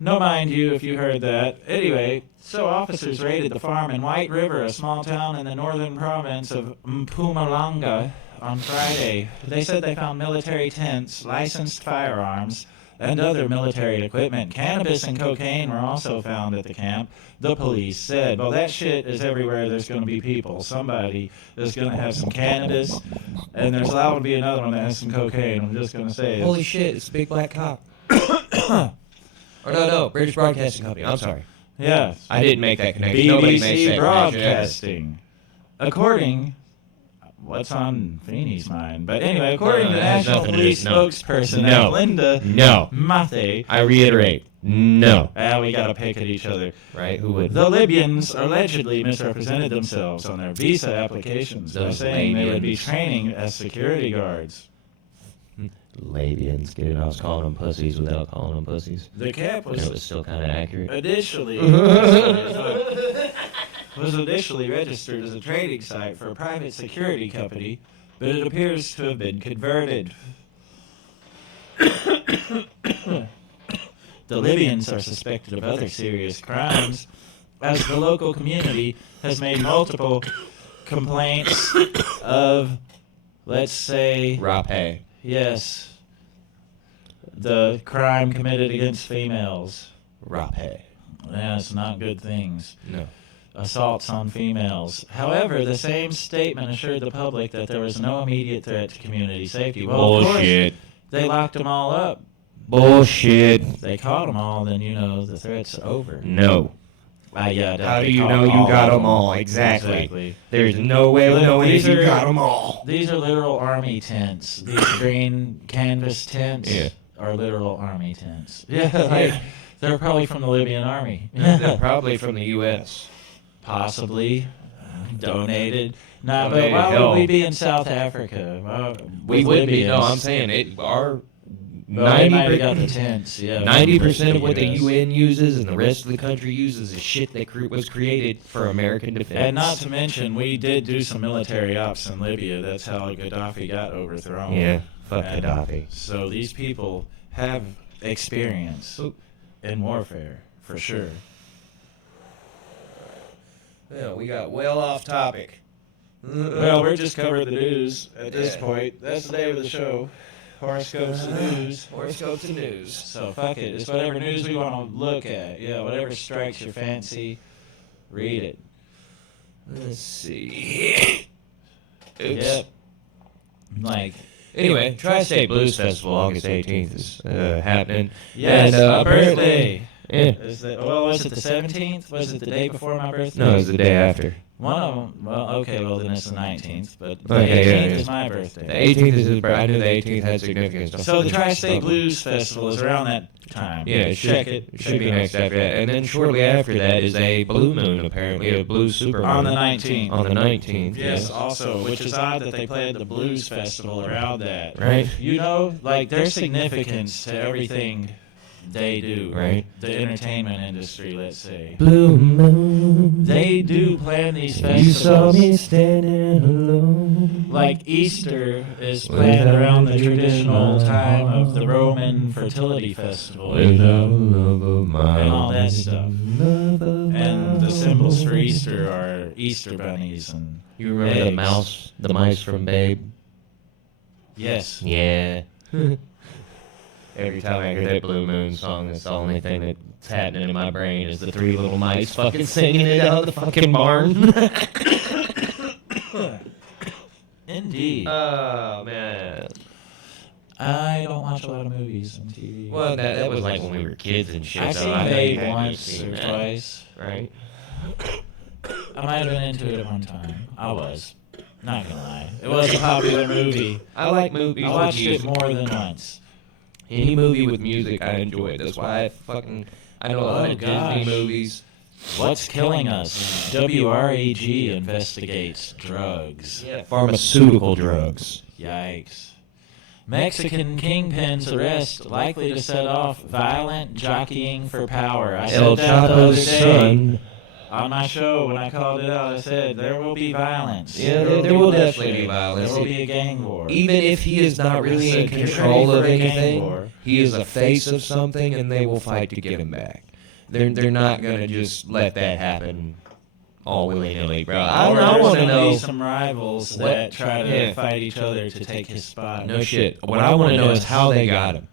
No mind you if you heard that. Anyway, so officers raided the farm in White River, a small town in the northern province of Mpumalanga, on Friday. They said they found military tents, licensed firearms, and other military equipment. Cannabis and cocaine were also found at the camp, the police said. Well, that shit is everywhere there's going to be people. Somebody is going to have some cannabis, and there's allowed to be another one that has some cocaine. I'm just going to say it. Holy shit, it's a big black cop. Or no, British Broadcasting Company. I'm sorry. Yeah. I didn't make that connection. Nobody makes BBC that Broadcasting. According... What's on Feeney's mind? But anyway, according to it has National nothing to do- Police no. spokesperson No. Linda No. Mathe, I reiterate, no. we gotta pick at each other. Right? Who would? The Libyans allegedly misrepresented themselves on their visa applications by Those saying they would be Libyans. training as security guards. Libyans. Get it? I was calling them pussies without calling them pussies. The camp And it was was still kind of accurate. initially registered as a trading site for a private security company, but it appears to have been converted. The Libyans are suspected of other serious crimes, as the local community has made multiple complaints of, let's say, Rape. yes, the crime committed against females. Rape. Yes, not good things. No. Assaults on females. However, the same statement assured the public that there was no immediate threat to community safety. Well, of course, Bullshit. they locked them all up. Bullshit. They caught them all, then, you know, the threat's over. No. Yeah. How do you know you got them all? Exactly. There's no way of knowing if you got them all. These are literal army tents. These green canvas tents are literal army tents. Yeah, they're probably from the Libyan army. They're probably from the U.S. Possibly donated. Nah, but Donated, why hell. would we be in South Africa? We would be. No, I'm saying it. Our Well, they might have got the tents. Yeah, 90% of what the US. UN uses and the rest of the country uses is shit that was created for American defense. And not to mention, we did do some military ops in Libya. That's how Gaddafi got overthrown. Yeah, fuck And Gaddafi. So these people have experience in warfare, for sure. Well, we got well off topic. Well, we're just covering the news at this point. That's the name of the show. Horoscopes and news. Horoscopes and news. So fuck it. It's whatever news we want to look at. Yeah, whatever strikes your fancy, read it. Let's see. Oops. Yep. Like, Anyway, Tri-State Blues Festival, August 18th is happening. yes, And, my birthday. Yeah. Was it the 17th? Was it the day before my birthday? No, it's the day after. One of them. Well, okay, well then it's the 19th, but the Okay, 18th yeah. is my The birthday. 18th is his birthday. I knew the 18th had significance. So the Tri-State Blues Festival is around that time. Yeah, it Check should, it. it should be next after that. And then shortly after that is a blue moon, apparently, a blue supermoon. On the 19th. On the 19th, Yes, also, which is odd that they played the blues festival around that. Right. You know, like there's significance to everything they do. Right. The entertainment industry, let's say. Blue moon. They do plan these You saw festivals. me standing alone. Like Easter is planned around the traditional time of the Roman fertility festival. Without love of mine. And all that stuff. Love of And the mine. symbols for Easter are Easter bunnies and You remember eggs. the mice from Babe? Yes. Yeah. Every time I hear that Blue Moon song, that's the only thing that's happening in my brain is the three little mice fucking singing it out of the fucking barn. Indeed. Oh, man. I don't watch a lot of movies on TV. Well, that was like when we were kids and shit. I've so seen I know you Babe had to have once seen or that, twice. Right? I might have been into it at one time. I was. Not gonna lie. It was a popular movie. I like movies I with watched it music. more than once. Any movie with music, I enjoy. That's why I know a lot Oh, of gosh. Disney movies. What's killing us? WRAG investigates drugs. Yeah, pharmaceutical drugs. Yikes. Mexican kingpin's arrest likely to set off violent jockeying for power. I said El that the other Chapo's day son. on my show when I called it out. I said there will be violence. Yeah, there will definitely be bloodshed. violence. There will be a gang war. Even if he is not really in Get ready control for of a gang anything, war. he is a face of something, and they will fight to get him back. They're not gonna just let that happen all willy nilly, bro. I Or want there's to gonna know. be some rivals What- that try to yeah. fight each other to take his spot. No shit. What I want to know is how they got him.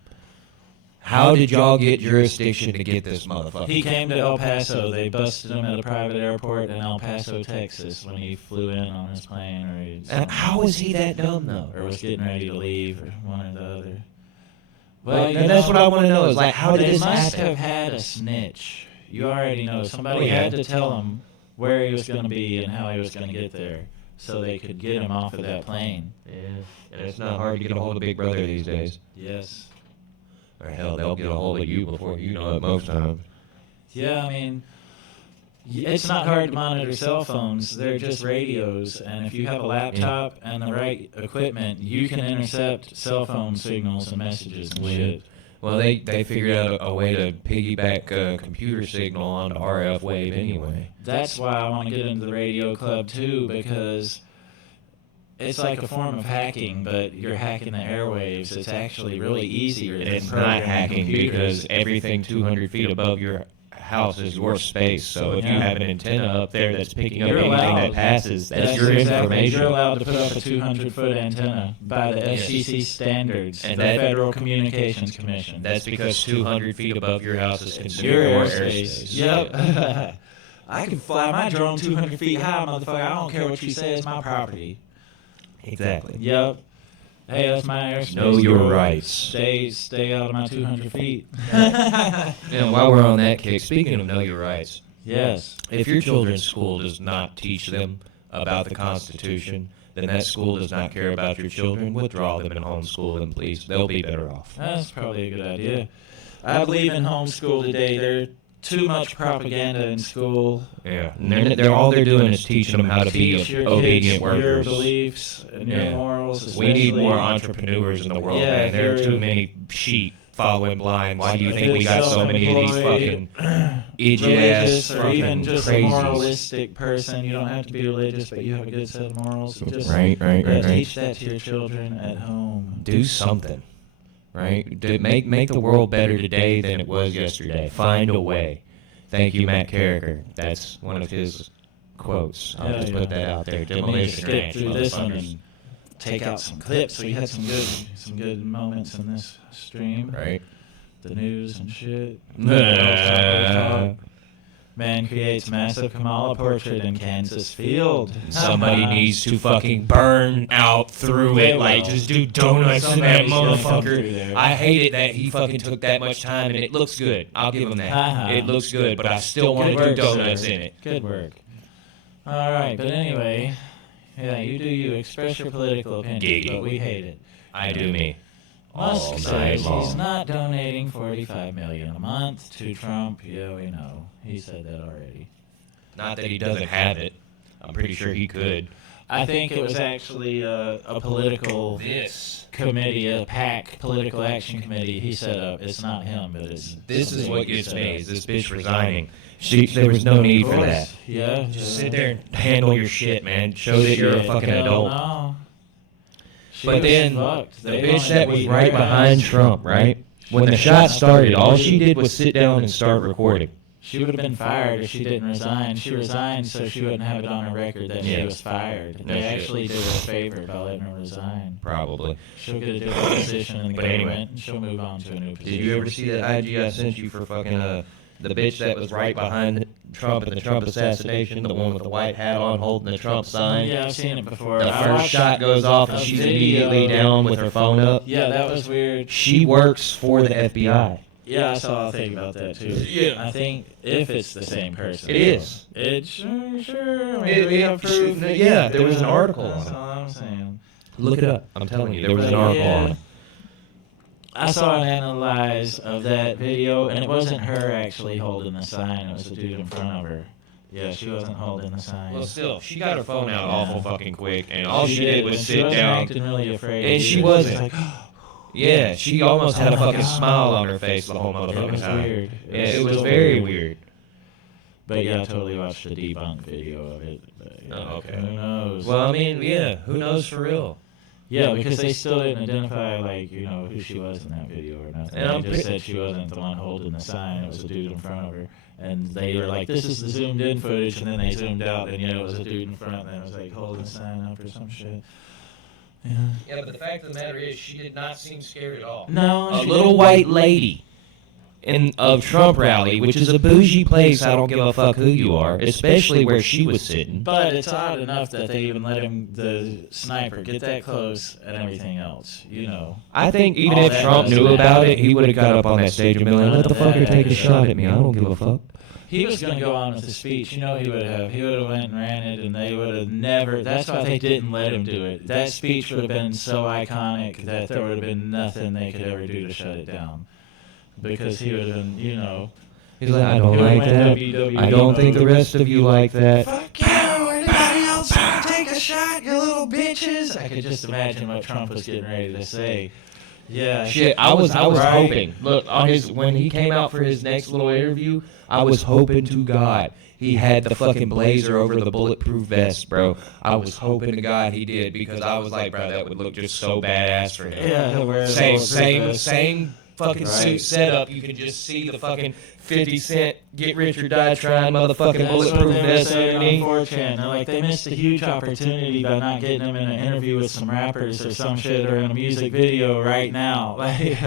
How did y'all get jurisdiction to get this motherfucker? He came to El Paso. They busted him at a private airport in El Paso, Texas, when he flew in on his plane, or How is he that dumb though? or was getting ready to leave, or one or the other. Well, you that's what I want to know is like, how did they this must happen? have had a snitch. You already know. Somebody Oh, yeah. had to tell him where he was going to be and how he was going to get there, so they could get him off of that plane. Yeah, and it's not hard to get a hold of Big Brother these days. Yes. Or hell, they'll get a hold of you before you know it most times. Yeah, I mean, it's not hard to monitor cell phones. They're just radios, and if you have a laptop and the right equipment, you can intercept cell phone signals and messages and shit. Well, they figured out a way to piggyback a computer signal onto RF wave anyway. That's why I want to get into the radio club too, because it's like a form of hacking, but you're hacking the airwaves. It's actually really easier than It's not programming hacking computers. because everything 200 feet above your house is your space. So if you Yeah. have an antenna up there that's picking up You're anything allowed. that passes, that's your exactly. information. You're allowed to put up a 200-foot antenna by the Yes. FCC standards, And the that- Federal Communications Commission. That's because 200 feet above your house is Your considered your airspace. airspace. Yep. I can fly my drone 200 feet high, motherfucker. I don't care what you say. It's my property. Exactly. Yep. Hey, that's my airspace. Know your bro. rights. Stay out of my 200 feet. Yeah, while we're on that kick, speaking of know your rights, Yes. If your children's school does not teach them about the Constitution, then that school does not care about your children. Withdraw them and homeschool them, please. They'll be better off. That's probably a good idea. I believe in homeschool today. There's too much propaganda in school. Yeah, and they're all they're doing is teaching them how to be Teach your obedient kids workers. your beliefs and your Yeah. morals. We need more especially. entrepreneurs in the world, Yeah, man. There are if too you're- many sheep following blind. Why do you If think we you're got so many of these self-employed, fucking idiot religious ass or even fucking just a crazies? moralistic person? You don't have to be religious, but you have a good set of morals. Just Right. teach that to your children at home. Do something, right? Make the world better today than it was yesterday. Find a way. Thank you, Matt Carricker. That's one of his quotes. I'll just put that out there. Let me just Demolition skip Ranch, through this one motherfuckers. and take out some clips. So you had some good moments in this stream. Right? The news and shit. Nah. Man creates massive Kamala portrait in Kansas field. Somebody needs to fucking burn out through They it. Like, will. just do donuts in that Somebody's gonna come through motherfucker. there. I hate it that he fucking took that much time, and it looks good. I'll give him that. Uh-huh. It looks good, but I still want Good to do work, donuts sir. in it. Good work. All right, but anyway, yeah, you do you. Express your political opinion, Giggity. but we hate it. I do me. All Musk night says he's long. not donating $45 million a month to Trump. Yeah, we know. He said that already. Not that he doesn't have it. I'm pretty sure he could. I think it was actually a political This. committee, a PAC, political action committee he set up. It's not him, but it's This is something what he gets set me, up. is this bitch resigning. There was no need Of for course. that. Yeah. Just sit there and handle your shit, man. Show that you're a Shit, fucking hell adult. no. She But was then, fucked. the They bitch wanted that to was beat right her behind ass. Trump, right? When the shot started, all she did was sit down and start recording. She would have been fired if she didn't resign. She resigned so she wouldn't have it on her record that she Yeah. was fired. No They shit. actually did her a favor by letting her resign. Probably. She'll get a different position in the But government, anyway. and she'll move on to a new Did position. you ever see that IG I sent you for fucking the bitch that was right behind Trump in the Trump assassination, the one with the white hat on holding the Trump sign? Yeah, I've seen it before. The I first watched shot goes off and a she's video. immediately down with her phone up. Yeah, that was weird. She works for the FBI. Yeah, I saw a thing about that too. Yeah. I think if it's the same person. It is. It sure. I mean, It- we it have proof. should- yeah, there was an article on That's it. all I'm saying. Look it up. I'm telling you, there was an article on it. I saw an analyze of that video, and it wasn't her actually holding the sign. It was the dude in front of her. Yeah, she wasn't holding the sign. Well, still, she got her phone out awful fucking quick, and all she did was and she sit wasn't down. acting really afraid. And either. she wasn't. was like, Yeah, she almost had a Oh my fucking God. smile on her face the whole it motherfucking was time. weird. Yeah, it was still very weird. But yeah, I totally watched the debunk video of it. But, yeah, Oh, okay. Who knows? Well, I mean, yeah, who knows for real? yeah, because they still didn't identify, like, you know, who she was in that video or nothing. And I'm They just pretty- said she wasn't the one holding the sign. It was a dude in front of her. And they were like, this is the zoomed in footage. And then they zoomed out, and, you know, it was a dude in front, and it was, like, holding the sign up or some shit. Yeah. Yeah, but the fact of the matter is, she did not seem scared at all. No, A she little didn't. white lady in of Trump rally, which is a bougie place. I don't give a fuck who you are, especially where she was sitting. But it's odd enough that they even let him, the sniper, get that close and everything else, you know. I think even All if that Trump doesn't knew about matter. it, he would have got up on that stage and been like, "Let the fucker take a shot at me. I don't give a fuck." He was going to go on with the speech. You know, he would have went and ran it, and they would have never. That's why they didn't let him do it. That speech would have been so iconic that there would have been nothing they could ever do to shut it down. Because he would have been, you know. He's like, "I don't he would've like went that. WWE I don't think the mode. rest of you like that." Fuck you! Anybody else want to take a shot, you little bitches? I could just imagine what Trump was getting ready to say. Yeah. Shit, I was right. hoping. Look, on his when he came out for his next little interview, I was hoping to God he had the fucking blazer over the bulletproof vest, bro. I was hoping to God he did, because I was like, bro, that would look just so badass for him. Yeah, he'll wear the Same bulletproof vest. same fucking Right. suit setup. You can just see the fucking 50 Cent get rich or die trying motherfucking That's what bulletproof they were vest saying on underneath. 4chan. They're like, they missed a huge opportunity by not getting him in an interview with some rappers or some shit, or in a music video right now. Like,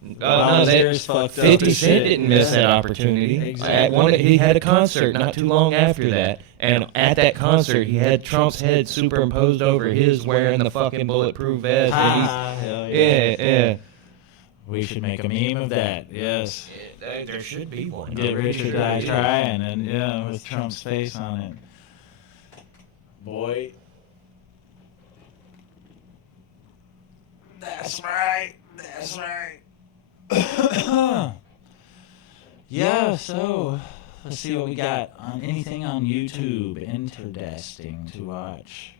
No, his ears fucked up 50 and Cent shit. didn't miss Yeah. that opportunity. Exactly. He had a concert not too long after that, and at that concert, he had Trump's head superimposed over his wearing the fucking bulletproof vest. And Ah, hell yeah, yeah. We should make a meme of that. Yes. There should be one. Did Richard die trying? And yeah, with Trump's face on it. Boy. That's right. That's right. Yeah, so let's see what we got on anything on YouTube. Interesting to watch.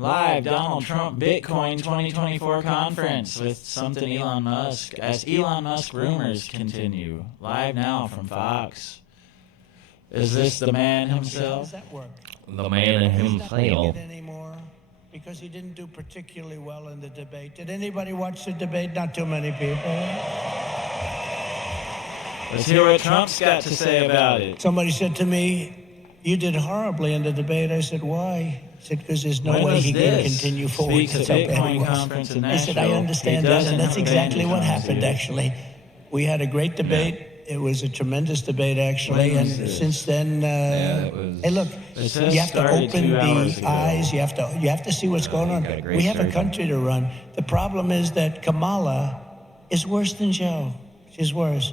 Live Donald Trump Bitcoin 2024 conference with something Elon Musk as Elon Musk rumors continue. Live now from Fox. Is this the man How himself? does that work? The man He's not making himself. it anymore because he didn't do particularly well in the debate. Did anybody watch the debate? Not too many people. Let's hear what Trump's got to say about it. Somebody said to me, "You did horribly in the debate." I said, "Why?" He said, "Because there's no When way was he can this? continue forward." Speaks That's at how bad Bitcoin it was. conference in I said, "I Nashville. understand He that, doesn't and that's have a exactly what bandage on his happened, ear. actually. We had a great debate. It was a tremendous debate, actually, When and was this? since then, it was- hey, look, It says you have to started open 2 hours the ago. eyes. You have to see what's going on. got a great We have a surgeon. country to run. The problem is that Kamala is worse than Joe. She's worse.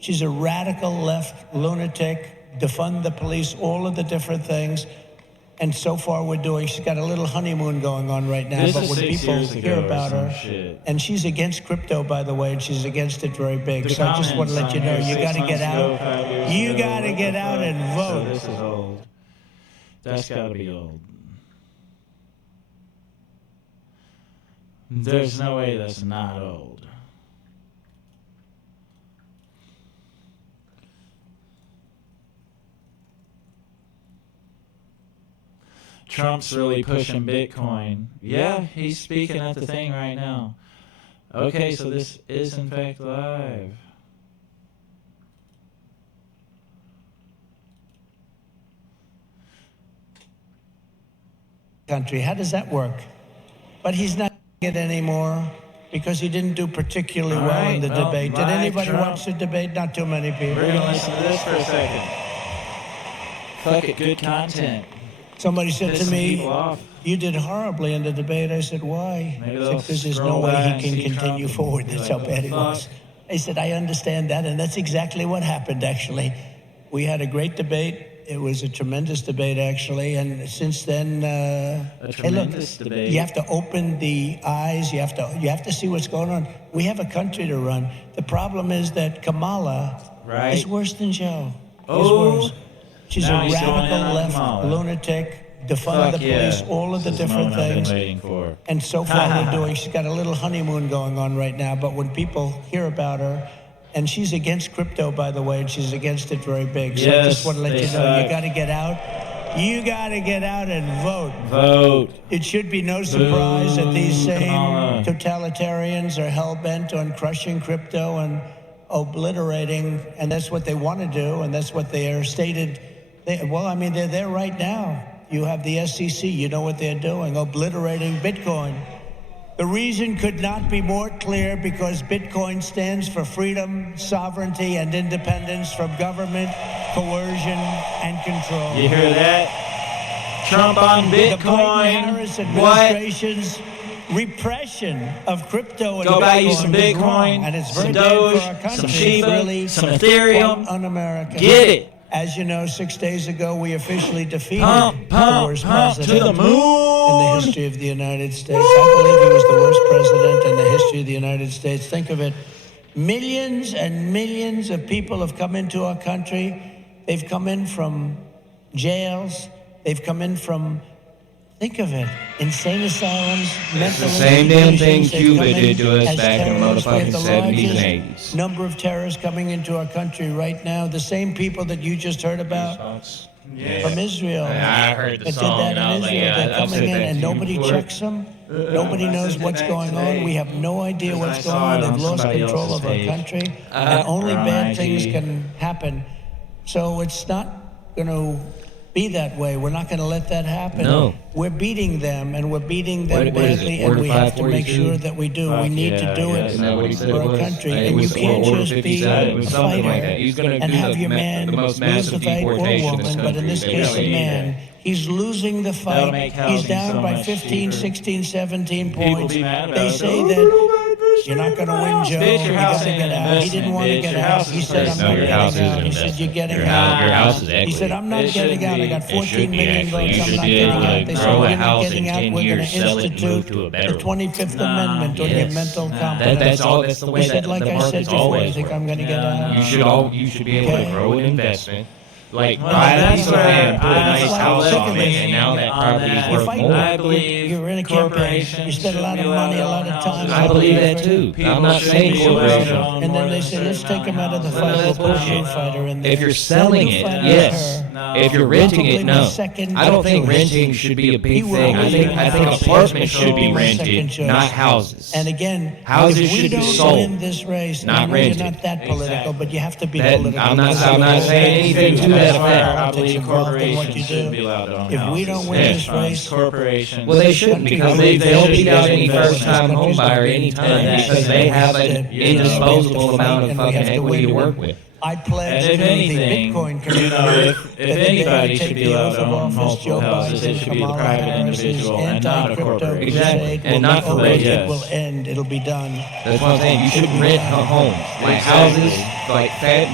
She's a radical left lunatic, defund the police, all of the different things. And so far she's got a little honeymoon going on right now. This But is when 6 people years hear ago or about some her, shit. and she's against crypto, by the way, and she's against it very big. The So I just want to let comments you on know, here you 6 got to months get ago, out. 5 years You ago, got to what get the out fuck? and So vote. this is old. That's got to be old. There's no way that's not old. Trump's really pushing Bitcoin. Yeah, he's speaking at the thing right now. Okay, so this is in fact live. Country. How does that work? But he's not it anymore because he didn't do particularly All well in right, the well, debate. Did live anybody Trump. watch the debate? Not too many people. We're gonna listen to this for a second. Fuck it, good content. Somebody said to Pissing me, people off. "You did horribly in the debate." I said, "Why?" Maybe He they'll said, "Because there's no scroll way by he and can see continue Trump and forward." be That's like, how bad he "Fuck." was. I said, "I understand that, and that's exactly what happened, actually. We had a great debate. It was a tremendous debate, actually, and since then, hey, look, tremendous debate. you have to open the eyes. You have to see what's going on. We have a country to run. The problem is that Kamala Right. is worse than Joe. She's Oh. worse. She's Now a he's going in radical on left Kamala. lunatic, defund Fuck the yeah. police, all of the This is different moment I've been things. waiting for. And so far she's got a little honeymoon going on right now, but when people hear about her, and she's against crypto, by the way, and she's against it very big. So I Yes, just want to let they you know, you suck. got to get out. You got to get out and vote. Vote. It should be no surprise that these Boo, same Kamala. totalitarians are hell-bent on crushing crypto and obliterating, and that's what they want to do, and that's what they are stated. They're there right now. You have the SEC, you know what they're doing, obliterating Bitcoin. The reason could not be more clear because Bitcoin stands for freedom, sovereignty, and independence from government, coercion, and control. You hear that? Trump on The Bitcoin. Biden-Harris What? administration's repression of crypto and Go Bitcoin buy you some is wrong, Bitcoin, and it's some very bad Doge, for our country. some It's Shiba, really some Ethereum. quite un-American. Get it. As you know, 6 days ago, we officially defeated Pump, the pump, worst pump to president the in the moon. history of the United States. I believe he was the worst president in the history of the United States. Think of it. Millions and millions of people have come into our country. They've come in from jails. They've come in from, think of it, insane asylums, mental the same damn thing institutions. They've Cuba come in did to us as back in the terrorists. We have motherfucking the 70s and largest 80s. number of terrorists coming into our country right now. The same people that you just heard about from Israel. I heard the that song, did that and I in was like, Israel. yeah, They're I'll coming sit in back and to you nobody for it. checks them. Nobody I knows sent it what's back going on. today We have no idea because what's I going saw on. it They've on lost somebody control else's of our page. country. And only on bad IG. things can happen. So it's not going to be that way. We're not going to let that happen. No. We're beating them, and we're beating them What is it, badly, and we have to make 45-42? sure that we do. Fuck we need yeah, to do I it guess. Isn't that what he said for it our was? country. It And you was can't Order just be 57. It a was something like fighter that. He's gonna and do have the your ma- man the most lose massive the fight or deportation in this woman, but in this country. case, They a really man. need that. He's losing the That'll fight. make He's housing down so by much 15, cheaper. 16, 17 People points. be mad about They it. say Oh, that no bad You're not going to win, Joe. Bitch, your You house got to ain't get an out. He didn't investment, want to bitch. get Your out. house He is said, I'm personal. not Your getting house is out. an He said, you're investment. getting Your out. house is He equity. said, I'm not It getting should out. I be. got It should 14 be, million actually. votes. You I'm should not be getting able out. to They said, grow a you're not house getting in out. 10 We're going years, to sell it, and move institute to a the better one. 25th Nah. Amendment on your Yes. mental Nah. competence. That's all. That's the way He said, that like the I said market's before, I always think worked. I'm going to get Yeah, out. You should be able to Okay. grow an investment. Like Well, buy a that's piece of where land, put a I nice was house sick on of it, it. and now that On property's that. worth Fight more. I believe you're in a campaign. corporations You spend a should lot be of allowed money, to a lot own of time. houses. I believe that too. People I'm not shouldn't saying be allowed to corporations. own And more then they than a said, let's certain take him out of the amount fight. of We'll that's put a bullshit. fighter in there. If you're selling You'll it, fight yes. with her. No. If you're renting it, Probably my no. second I don't think choice. renting should be a He big will thing. I always think be my first apartments choice. should be My second rented, choice. not houses. And again, Houses if we should be don't sold, win this race, not and I know rented. you're not that political, Exactly. but you have to be That- political. I'm not- because I'm not you're saying all anything to politics that That's why effect. I believe involved in what you corporations shouldn't be do. allowed to own If houses. we don't win Yeah. this race, corporations. Well, they shouldn't because they'll beat out any first-time home buyer anytime because they have an indisposable amount of fucking equity to work with. I pledge And if to anything, the Bitcoin you know, if that the day anybody I should take be the allowed oath to of own office, multiple Joe houses, it Biden, should be the Kamala private Harris's individual and not a anti-crypto corporation. Exactly. crusade And will not be for over. radio. It will end. It'll be done. That's what I'm saying. You shouldn't rent homes. Like houses, like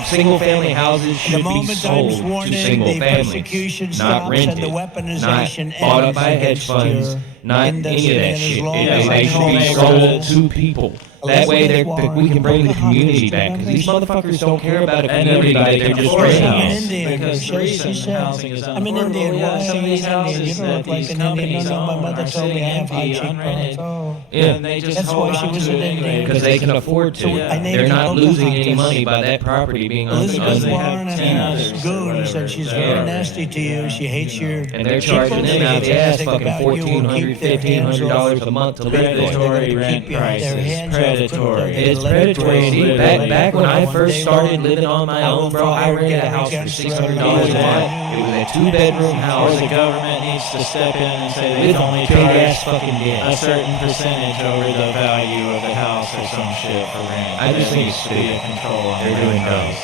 single-family houses should The be moment I'm sold sworn to in, single the families, persecution not stops rented, and the weaponization not bought up ends by hedge against funds, your not any of industry. that And as shit. long They, as they I'm should be home, sold to people. That way, Elizabeth we can bring the Warren, community back because these motherfuckers don't care about a And community that everybody they're can just afford renting I'm an out. house. Indian. Because the She reason said, housing is I'm an Indian. unaffordable, Why some of are you these an Indian? You houses don't that look like these an Indian. companies No, my own mother are told me sitting I have high empty, cheekbones. unrented, Oh. Yeah. and they just That's hold why she on was to an it anyway. Indian. Because they can afford to. Yeah. I They're named not her losing any Pocahontas. money by that property being Elizabeth they have Warren and 10 her others or goons, whatever and she's that very are nasty to you. She hates your. And they're charging them out the ass fucking $1,400, $1,500 a month to live there. Predatory They're gonna rent keep you out there. prices. Hands off crypto. Predatory. They It's let it predatory. grow. See, back when I first started living on my own, bro, I rented a house for $600 a month. It was a two-bedroom Or house. the government needs to step in and say they With can only a big-ass charge fucking a debt. certain percentage over the value of the house or some shit for rent. I just There think needs it's to be a stupid. control on They're rent doing price.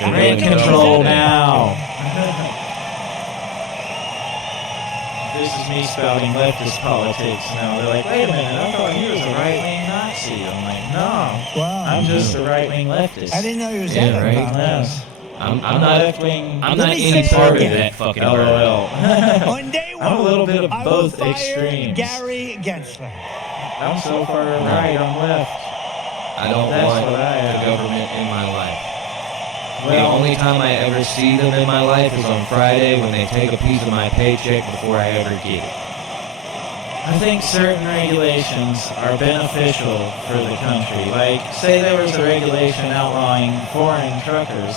They're Rent doing control dumb. now. This is me spouting leftist politics now. They're like, wait a minute, I thought he was a right-wing Nazi. I'm like, no, Wow. I'm just a right-wing leftist. I didn't know he was Yeah, that right. unpopular. Yes. I'm I'm not. left-wing. I'm Let not me any say it part of again. that fucking LOL. On day one, I'm a little bit of I both will fire extremes. Gary Gensler. I'm so far right, I'm left. I don't That's want what I am. the government in my life. The Well, only time I ever see them in my life is on Friday when they take a piece of my paycheck before I ever get it. I think certain regulations are beneficial for the country. Like, say there was a regulation outlawing foreign truckers,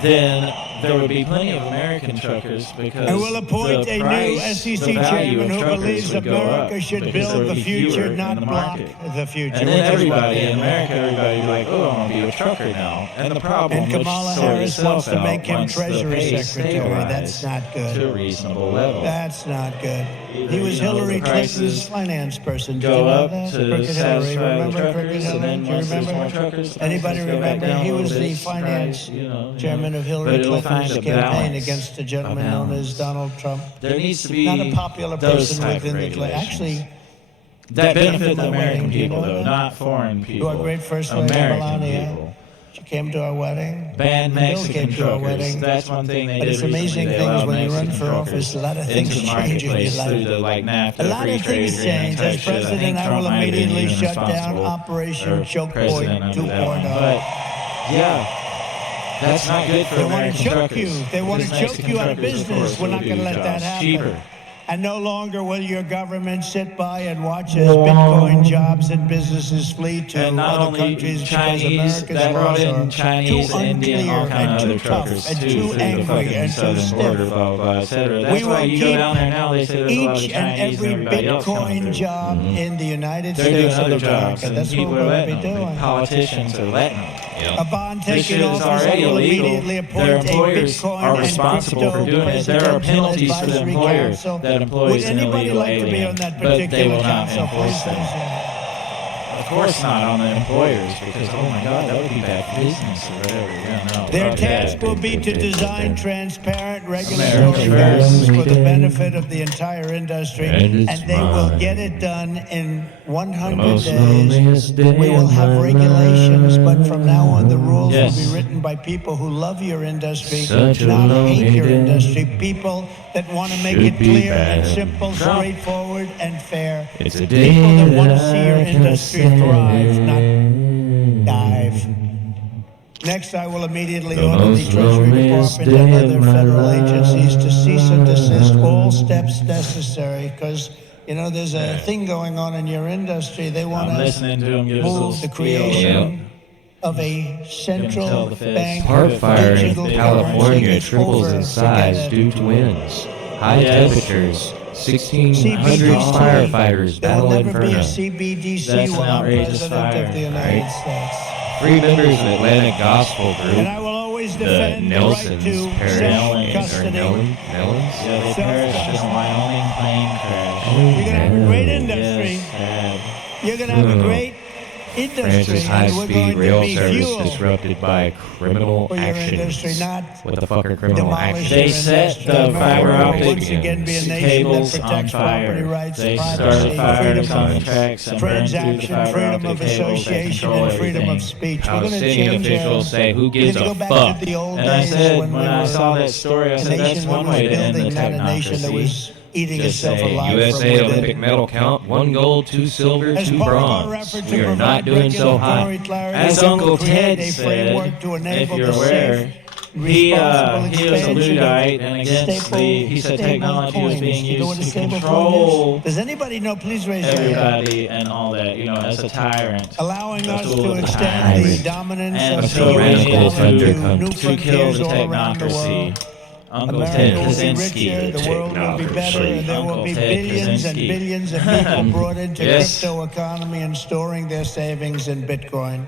then there would be plenty of American truckers because I will appoint the a new price, SEC the value chairman of who truckers believes would go up America should because there build would the be fewer future, in not the block market. the future. And which then is what everybody they in do. America, everybody would be like, oh, I want to be a trucker now. And the problem, And Kamala which sorted Harris wants itself to out make him once the Treasury pay Secretary. That's stabilized not good. to a reasonable level. That's not good. Either, He was you know, Hillary the prices Clinton's finance person. Did go you know up that? to Crooked Hillary. satisfy the Remember Crooked truckers, Hillary? and then Do you once there's more remember? truckers, the Anybody prices go back remember? down a He little was bit, the surprise, finance you know, chairman of but Hillary it'll Clinton's find a campaign balance, against a a gentleman known as balance. Donald Trump. There needs to be Not a popular those person type of within the regulations. Actually, that came benefit to the my American wedding. Do you people, know though, that? not foreign people. our great First Lady, American Melania. people. She came to our wedding. Ban Bill Mexican came to our truckers. wedding. That's one thing they But did it's amazing recently. They things allowed when you run Mexican for office. A lot of truckers things into the change in your marketplace life. through the like NAFTA A lot free of trade things agreement change. type As shit. I president, think I Trump will might have been immediately even shut down responsible Operation or Choke president Point under that one. 2.0. But yeah, that's not good for They want to American choke truckers. you. They want to Because choke Mexican you out of truckers, of business. course, We're will not going to do let that jobs happen. cheaper. And no longer will your government sit by and watch as Bitcoin jobs and businesses flee to And not other only countries Chinese, because that America's brought laws in are Chinese, too Indian, all unclear kind and of too other truckers tough and too, too through the angry fucking and too southern border, stiff. blah, blah, blah, et cetera. We That's why will you go keep down there now, they say there's a lot of each and Chinese and every everybody else coming Bitcoin through. job in the United They're doing States other of jobs, America. and That's what people we're are going to letting be them. doing. Politicians are letting them. A bond This shit taking is office, I already will illegal. immediately appoint Their a employers Bitcoin are and responsible for crypto doing it. There are presidential penalties for the advisory employer council. that employs Would an anybody illegal like to be alien, on that but they particular will not council? enforce Please them. raise your hand. Of course not on the employers, because, oh my God, that would be bad for business or whatever. Yeah, no. Their Okay. task will be to design transparent America regulatory first. guidance for the benefit of the entire industry, And it's and they will mine. get it done in 100 most days. loneliest day We will of have my regulations, but from now on, the rules Yes. will be written by people who love your industry, Such a not lonely hate your day. industry. People that want to make Should it be clear and bad. simple, straightforward, and fair. It's a day People that that want to see your I can industry thrive, not dive. Next, I will immediately The order the most Treasury loneliest Department and day other of my federal life. agencies to cease and desist all steps necessary, because, you know, there's a thing going on in your industry. They want I'm to listening to him give his little move the spiel. creation of a tell central the feds. bank Part fire in digital California currency. It's triples over. in size Forget it. due to winds. High Yes. temperatures. 1,600 CBDC. firefighters There will battle never be a inferno. CBDC That's an while I'm outrageous president fire. of the United States. 3 members of Atlantic gospel And group, I will always the defend the right Nelsons, to perished, or self-custody. Nellens? Yeah, they perished in a Wyoming plane crash. You're going to have a great Yes. industry. Yes, sad. You're going to have a great industry, France's and we're high-speed going to rail be service fuel disrupted by criminal for your industry, actions. not What the fuck are criminal demolish actions? They your set industry. the America fiber will optic once again be a nation cables that on protects property fire. rights, They privacy, started fires freedom on the of tracks and burned through the transaction, fiber freedom optic of cables that association, control and freedom everything. of speech. We're going to Palestinian change officials say, who gives we're a gonna go fuck? back to the old And I days said, when when we I were saw that story, I a said, that's nation one that was way to end the building, not a nation that technocracy. was eating Just itself say, alive from USA within. Olympic medal count, 1 gold, 2 silver, As 2 part of our bronze. effort to We are not provide doing so regulatory hot. clarity, As we will Uncle create Ted a said, framework to if enable you're the aware, safe, he responsible was a expansion Luddite of and against he said stable technology was coins. being You know what used a to stable control coin is? Does anybody know? Please raise your hand. everybody and all that, as a tyrant. Allowing A us tool to of the extend the tyrant. dominance And of so the we US needed dollar Thunder to comes. new to kill frontiers the all around the technocracy. world. Uncle America Ted will be Kaczynski. richer, the world will be better, and there will Uncle be Ted billions and Kaczynski. billions of people brought into Yes. crypto economy and storing their savings in Bitcoin.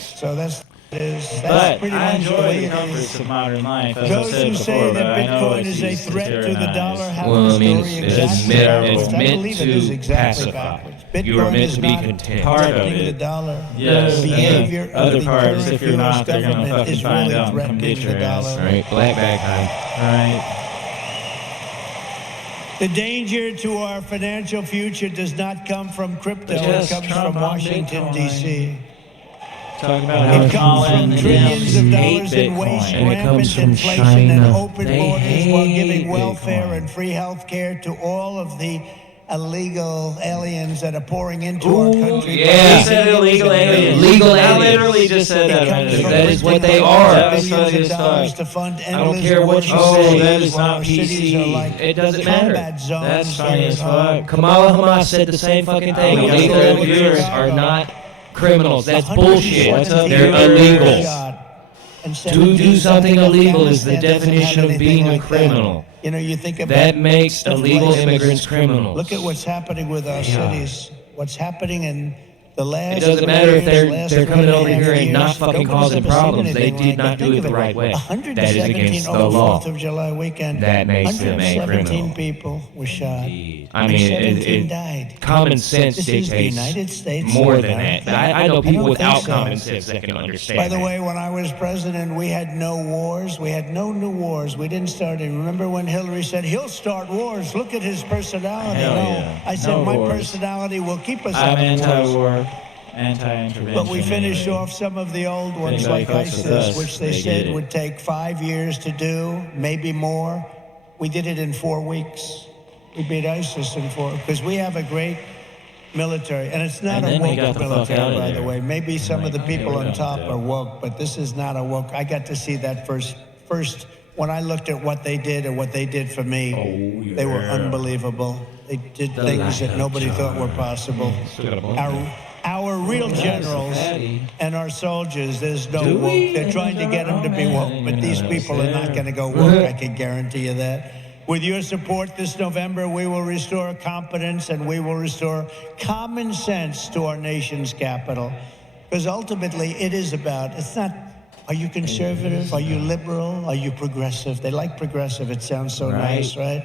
So that's But pretty I much the enjoy way the it comforts is. of modern life, as I Those said who before, say but that I know Bitcoin it's is a used to threat to the tyrannize. dollar have Well, the I mean, story it's exactly meant, backwards. it's I meant believe it is to exactly pacify. backwards. You are Bitcoin meant is to be not content. Part of threatening it. the dollar. Yes, The and behavior the of other the part is current if you're US not, they're gonna government fucking is find really out and come threatening get the your ass. dollar. Right, black bag time. Right. The danger to our financial future does not come from crypto. Yes, It comes Trump from on Washington, Bitcoin. D.C. Talk about how It comes Colin from trillions of hate dollars in waste, Bitcoin. And it comes rampant from inflation, and China. open They borders while giving hate welfare Bitcoin. and free health care to all of the illegal aliens that are pouring into our country. yeah. He said illegal aliens. Illegal I aliens. literally just said that a It comes minute from ago. That is what printing they billions are. and That was billions funny of as dollars fuck. to fund I don't endless care what war you Oh, say. that is while not our cities are PC. like It doesn't matter. combat zones. That's funny as fuck. Kamala Hamas said the same fucking thing. Oh, yeah. Illegal Yeah. aliens are not criminals. That's 117 bullshit. What's up, They're viewers? illegals. And To do something 17 illegal is the Afghanistan doesn't definition have of being anything a like that. criminal. You know, you think about That makes stuff illegal like- immigrants criminals. Look at what's happening with our cities. What's happening in the last. It doesn't matter if last they're coming 3.5 over here and not years. fucking Nobody's causing ever seen problems. They anything did like not that. do Think it of the right way. That is 117 against over the law. 4th of July weekend. That makes them a 117 criminal. people were shot. I And mean, 17 it, died. common sense This is the dictates United States more of than that. America. But I know I people don't without think so. common sense that can understand. By the that. way, when I was president, we had no wars. We had no new wars. We didn't start any. Remember when Hillary said, he'll start wars? Look at his personality. Hell no. yeah. I said, No my wars. personality will keep us I'm out of wars. anti-war, anti-intervention. But we finished anyway. off some of the old ones anybody like fucks with ISIS, us, which they they said get it. would take 5 years to do, maybe more. We did it in 4 weeks. We beat ISIS in 4, because we have a great military. And it's not And a then we woke got the fuck military, out of by the there. way. Maybe some of the Okay, people we on don't top do. are woke, but this is not a woke. I got to see that first when I looked at what they did and what they did for me. Oh, They were yeah. unbelievable. They did things that nobody thought were possible. Still got a bone there. Our real generals fatty. and our soldiers, there's no Do woke. we? They're trying to get them to be woke, but these people are not going to go woke. I can guarantee you that. With your support this November, we will restore competence and we will restore common sense to our nation's capital. Because ultimately, it is about, it's not, are you conservative? Are you liberal? Are you progressive? They like progressive. It sounds so Right. nice, right?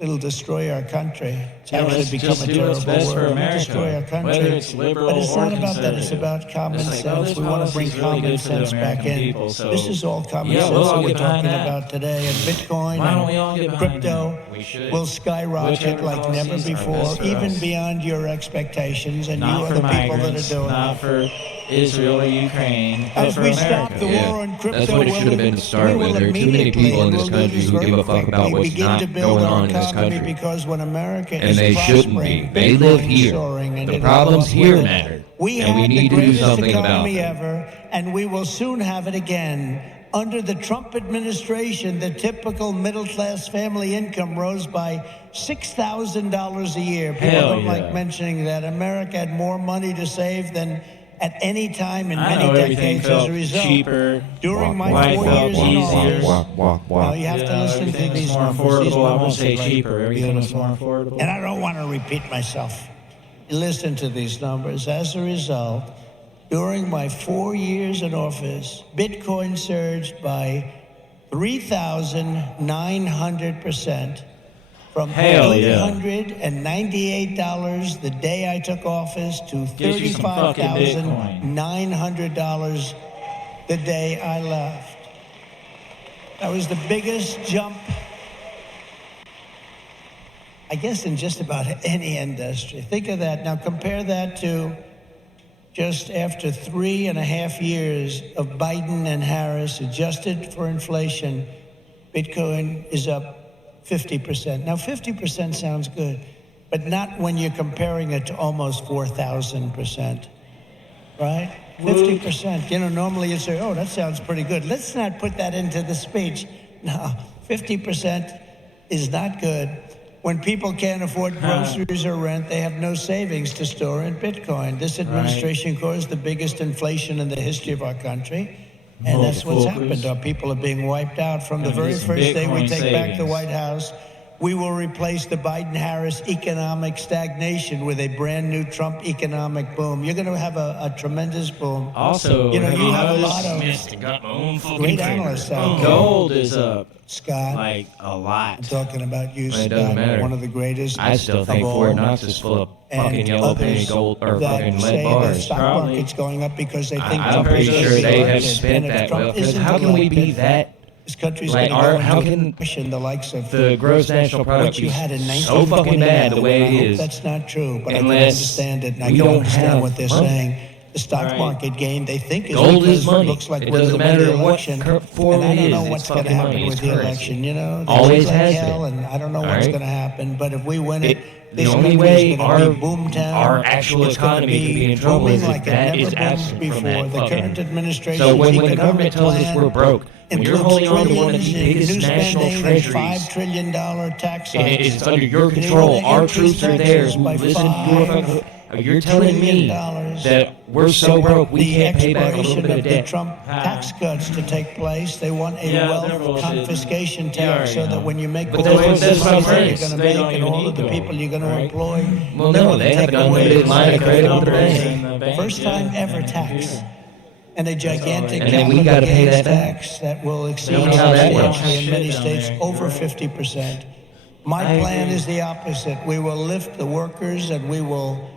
it'll destroy our country. It's Yeah, actually let's become just a do terrible what's best word. for It'll America, destroy our country. whether it's liberal but it's or not about that. It's conservative. about common It's like, oh, sense. this We want to policy's bring really common good for the sense back American in. people, so This is all common yeah, sense we'll all that we're get behind talking that. about today. And Bitcoin Why don't we all and get behind crypto that? We should. will skyrocket Whichever like never policies are before, best for even us. beyond your expectations. And you Not are for the people that migrants, are doing not it. for Israel or Ukraine, but As for we America. stop the war on crypto, That's what it should have been to start with. There are too many people in this country who give a fuck about what's not going on in this country. Because when America And is they shouldn't be. prospering, They live Bitcoin here. soaring, and The it'll go problems up here with it. matter. We And we had need the to do greatest something about economy them. ever, and we will soon have it again. Under the Trump administration, the typical middle-class family income rose by $6,000 a year. People Hell don't yeah. like mentioning that. America had more money to save than at any time in I many know everything decades felt as a result. cheaper. During my Life 4 felt years in easier. office, now you have to listen to everything was these more numbers. affordable. These I won't numbers say are cheaper. Everything was beautiful. more affordable. And I don't want to repeat myself. Listen to these numbers. As a result, during my 4 years in office, Bitcoin surged by 3,900%. From Hell yeah. $898 the day I took office to Get you some fucking Bitcoin. $35,900 the day I left. That was the biggest jump, I guess, in just about any industry. Think of that. Now compare that to just after 3.5 years of Biden and Harris, adjusted for inflation, Bitcoin is up 50%. Now 50% sounds good, but not when you're comparing it to almost 4,000%, right? 50%. You know, normally you'd say, oh, that sounds pretty good. Let's not put that into the speech. No, 50% is not good. When people can't afford groceries or rent, they have no savings to store in Bitcoin. This administration caused the biggest inflation in the history of our country. And that's what's happened. Our people are being wiped out. From the very first day we take back the White House, we will replace the Biden-Harris economic stagnation with a brand new Trump economic boom. You're going to have a tremendous boom. Also, You know, have you you have a noticed lot of Got my own fucking great finger. analysts out there. gold is up Scott, like a I'm lot. talking about you, It Scott, doesn't matter. one of the greatest I still think of all. Fort Knox is full of fucking And yellow painted others gold or that fucking say lead the bars. stock Probably. market's going up because they think I'm Trump pretty is sure gonna they be have elected. spent And if that Trump well. Because isn't how can we be elected, that? this country's Like, going to go how into can depression, the likes of the gross national product what you be had in so fucking bad the way I it hope is? that's not true, but I can Unless understand it, and I we can don't understand have what they're money. saying. The stock Right. market gain, they think, is Gold because is money. it looks like It we're doesn't going to win matter the what election. form And I it don't is, know it's what's going to fucking happen money. with It's the currency. election. You know, they Always look like has hell, been. and I don't know All what's right? going to happen. But if we win it, The this only country way is going to our be boomtown. our actual It's gonna economy can be in trouble booming is if like it that never is boomed absent from before. that The current fucking. administration. So when the government tells us we're broke, when you're holding on to one of the biggest national treasuries, $5 trillion tax and hikes. it's under your And they control, wanna our increase troops are there taxes who by listen to your fucking. You're $5 telling me trillion. that we're so broke we The can't pay back a little expiration bit of of the debt. Trump tax cuts to take place. They want a Yeah, wealth they're bullshit. confiscation You tax already so that know. when you make But all that's the what I'm money saying. you're going to They make don't and even all of need the gold, people you're going to right? employ. Well, they no, want to they have take an away unlimited line of the credit with the numbers. bank. in the bank, First yeah, time ever and the tax. computer. And a gigantic And then we capital gotta pay gains that back. tax that will exceed Tell me how that works. substantially in many Shit down states there. over You're right. 50%. My I plan agree. is the opposite. We will lift the workers and we will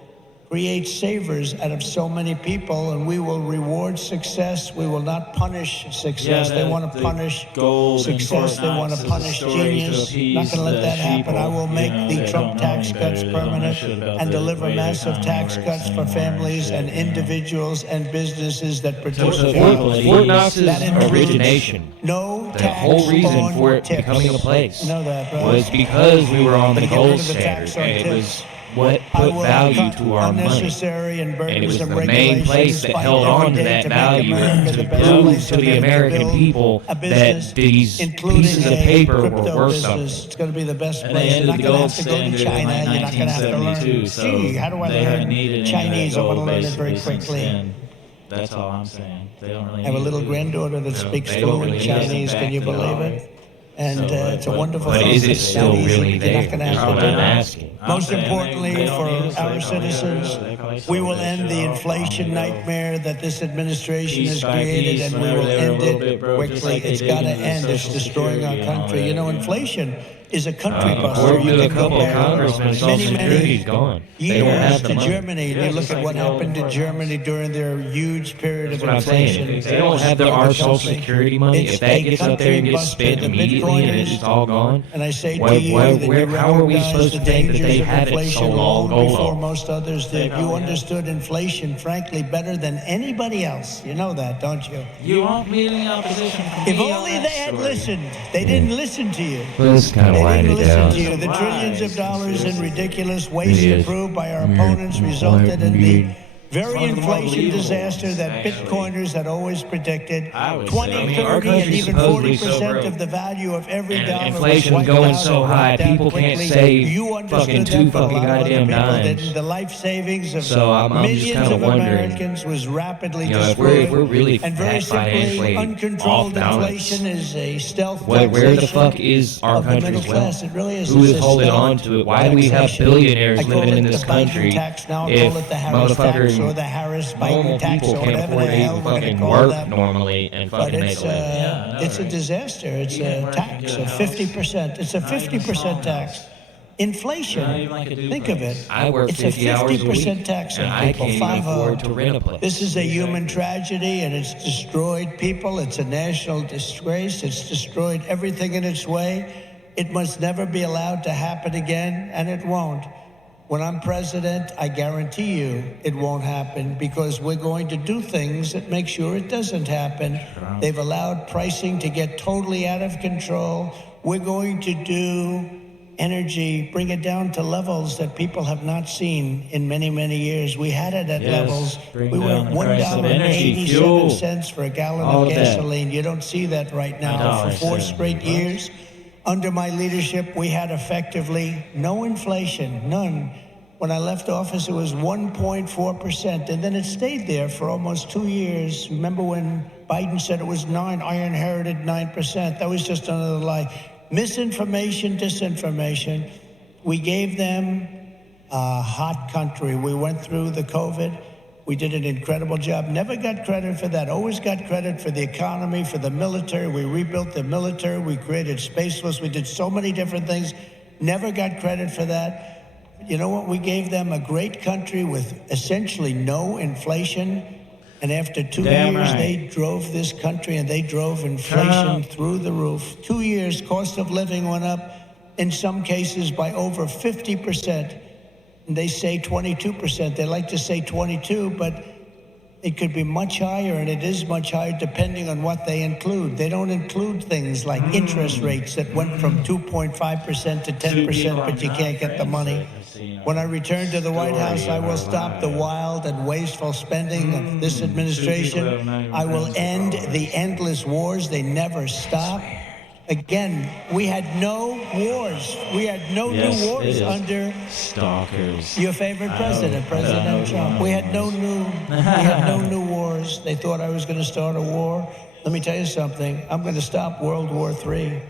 create savers out of so many people, and we will reward success. We will not punish success. Yeah, They the- want to the punish gold in success. Fort They want Knox to is a punish story to genius. Not appease going to let the that happen. I sheeple, will make the that Trump don't know tax any cuts better. They don't know permanent shit about and the deliver way the massive economy tax works cuts for anymore and families shit, and you know. individuals and businesses that Fort participate. Knox- Fort Knox's That includes origination, no the tax whole reason on for it tips. becoming a place, You know that, right? was because we were on But the get rid gold of the standard, tax on and it tips. was what I put will value cut to our money. unnecessary and And it was burdensome the main regulations, place that fight held every on to day that to make value America to the best prove place to on the earth to American build people a business, that these including pieces of a paper were crypto worth business. something. It's going to be the best And they place. You're ended not the going to gold have to go to standard in China. like You're not going to have to 1972, learn. so Gee, how do I they haven't learn needed any of that Chinese? I want to gold learn it very basically since quickly. then. That's all I'm saying. They don't really I have a need little to do granddaughter that No, speaks they don't fluent really need us Chinese. back Can you to the believe dollar. it? And So, it's a but- wonderful But thing. is it It's still not easy. really You're there? not going to Is have what to I'm learn. asking. Most importantly, for our citizens, we will end the inflation nightmare that this administration has created, and we will end it quickly. It's got to end. It's destroying our country. You know, inflation is a country buster. According You to a can go couple of back congressmen, Social Security's gone. They don't years have the to money. Germany. You look at what happened to Germany during their huge period of That's what I'm saying. inflation. If they don't have our Social Security money, if that gets up there and gets spent immediately and it's all gone, and I say to you that you how are we recognize supposed the to think that dangers they of had it so inflation long before ago? most others did. You understood inflation, frankly, better than anybody else. You know that, don't you? You won't meet any opposition from If me on only that they had story. listened. They didn't listen to you. Let's kind of They wind didn't it listen down. to you. The trillions of dollars in ridiculous waste It is. approved by our opponents resulted in the very one of the more inflation believable disaster ones, that actually. Bitcoiners had always predicted. I would 20, say. I mean, 30, our and country's even supposedly so 40% broke. of the value of every And dollar was inflation's wiped going out so or high, wiped out people can't quickly. save You fucking understood two that, but a fucking lot of other goddamn people dimes. didn't. The life savings of So I'm just millions kind of of wondering, Americans was rapidly you know, if destroyed. we're really and very financially simply, uncontrolled off balance, inflation is a stealth where the taxation fuck is our of the middle country's wealth? class. It really is. Who It's is a holding stealth on to it? Why do we have taxation. billionaires I call living it in the this Biden country tax. Now I if call it the Harris tax or the motherfucking Harris normal Biden tax people or can't whatever afford the to hell even we're going fucking to call work that? normally and But fucking make it's a living? it's a disaster. It's You a can't work and tax get a of house. 50%. It's a Not even a small 50% tax. house. Inflation. Not even like a Think of it. duplex. I work It's a 50 hours a 50% week, tax and on I people. can't even 50. afford to rent a place. This is a human tragedy, and it's destroyed people. It's a national disgrace. It's destroyed everything in its way. It must never be allowed to happen again, and it won't. When I'm president, I guarantee you it won't happen because we're going to do things that make sure it doesn't happen. They've allowed pricing to get totally out of control. We're going to do energy, bring it down to levels that people have not seen in many, many years. We had it at Yes, levels. bring We were down at the price of energy, fuel. $1.87 for a gallon All of of that. gasoline. You don't see that right now. For 4 straight years, under my leadership, we had effectively no inflation, none. When I left office, it was 1.4%, and then it stayed there for almost 2 years. Remember when Biden said it was 9? I inherited 9%. That was just another lie. Misinformation, disinformation. We gave them a hot country. We went through the COVID. We did an incredible job. Never got credit for that. Always got credit for the economy, for the military. We rebuilt the military. We created Space Force. We did so many different things. Never got credit for that. You know what? We gave them a great country with essentially no inflation. And after 2 Damn years, right. they drove this country and they drove inflation through the roof. 2 years, cost of living went up in some cases by over 50%. And they say 22%. They like to say 22, but it could be much higher, and it is much higher depending on what they include. They don't include things like interest rates that went from 2.5% to 10%, but you can't get the money. When I return to the White House, I will stop the wild and wasteful spending of this administration. I will end the endless wars. They never stop. Again, we had no wars. We had no Yes, new it wars is. under Stalkers. your favorite president, I President know Trump. We had no new wars. They thought I was going to start a war. Let me tell you something. I'm going to stop World War III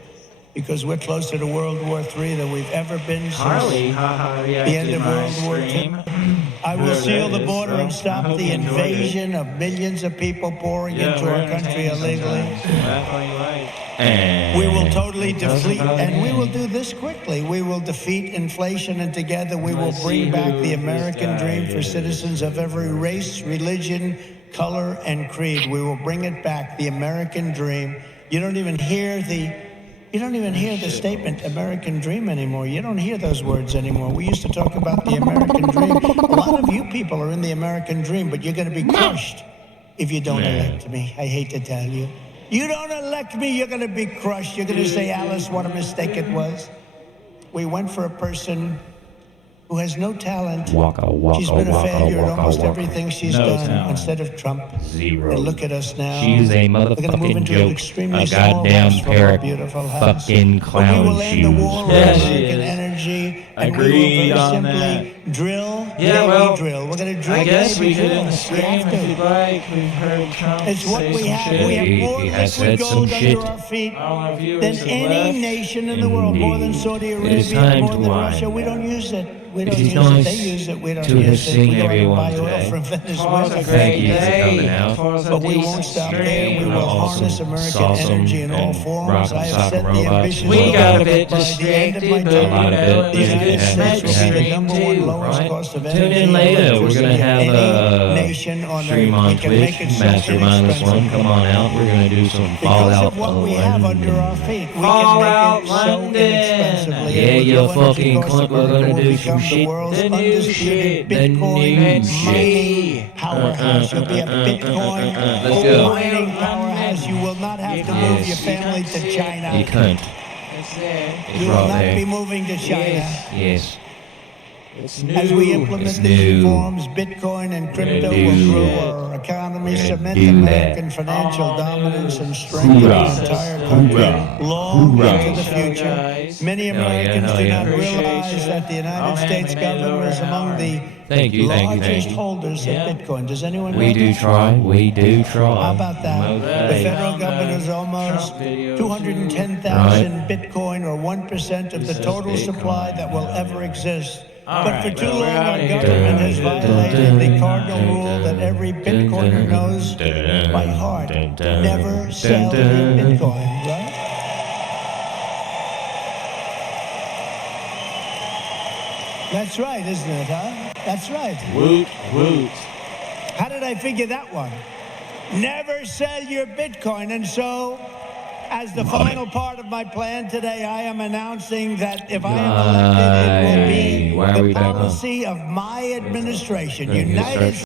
because we're closer to World War III than we've ever been since Harley, haha, the end reacted of my World War stream. II. I will There seal that the is, border so and I stop hope the you enjoyed it. invasion of millions of people pouring Yeah, into we're our country entertaining illegally. sometimes. Laugh all you like. And We will totally defeat, bother and we me. will do this quickly. We will defeat inflation, and together we will Let's see bring back who the this American guy dream for is. citizens of every race, religion, color, and creed. We will bring it back, the American dream. You don't even hear the statement American dream anymore. You don't hear those words anymore. We used to talk about the American dream. A lot of you people are in the American dream, but you're going to be crushed if you don't elect me. I hate to tell you. You don't elect me, you're going to be crushed. You're going to say, Alice, what a mistake it was. We went for a person who has no talent. She's been a failure at almost everything she's No done talent. instead of Trump. Zero. And look at us now. She's a We're going to move motherfucking into an joke. extremely A small goddamn house from pair our of beautiful house. fucking But we clown will end the shoes. war Yeah, on she American is. energy, and Agreed we will on very simply drill. Yeah, well, drill. We're going to drill. I guess baby, we could drill. end the We stream have to. if you'd like. We've heard Trump It's what say we some have. shit. We have He more has liquid said some gold shit. under our feet All our viewers than have any left. nation in the world, more than Indeed. Saudi It is Arabia, time more to than wind Russia. We don't down. use it. We don't It is use it. nice They use it. We don't to have use it. seen We go out and everyone buy oil today. from For Venezuela. the Thank great you for day, coming out. for the But we won't decent stop there. stream. We will harness Awesome, American sawsome, energy in all and forms. I have rock'em, set sock'em the robots. ambitious We goal got a that bit by the end of my distracted, but A term, lot of you know, it. it was the a United good States will be the stream number one too. lowest Right? cost of Tune energy in and later. We're electricity gonna of have any nation on stream earth. on We can make Twitch, it so mastermindless1. inexpensive. Come on out. We're gonna do some Because Fallout of what we have under our feet, we Fallout can make it so London. inexpensively. Yeah, and with you low energy fucking costs, cunt, we're America gonna will do some become the shit. world's The new undisputed shit. The Bitcoin new shit. mining powerhouse. You'll be a Bitcoin Let's go. mining powerhouse. You will not have to move your family to China. You cunt. It's there. It's You will right not there. be moving to China. Yes. Yes. It's new. As we implement It's these new. reforms, Bitcoin and crypto do will grow it. our economy, We're gonna cement do American that. financial All dominance, news. and strengthen Hoorah. the entire country Hoorah. long Hoorah. into the Show, future. guys. Many Hell yeah, Americans hell do yeah. not Appreciate realize you. that the United Oh, man, States we made it government over is an among hour. the Thank you, thank you, largest thank you. holders Yeah. of Bitcoin. Does anyone We know do that? try. We do try. How about that? Most The Right. days. federal On, government is almost Trump video, 210,000 Bitcoin, or 1% of the says total Bitcoin? supply that will ever exist. All But for right, too well, we're long, our outta here. government has Dun, violated the dun, cardinal dun, rule that every Bitcoiner knows by heart. Never sell your Bitcoin, right? That's right, isn't it, huh? That's right. Woot, woot. How did I figure that one? Never sell your Bitcoin. And so, as the final part of my plan today, I am announcing that if I am elected, it will Why are be we the back on? policy of my administration. Very good, United sir.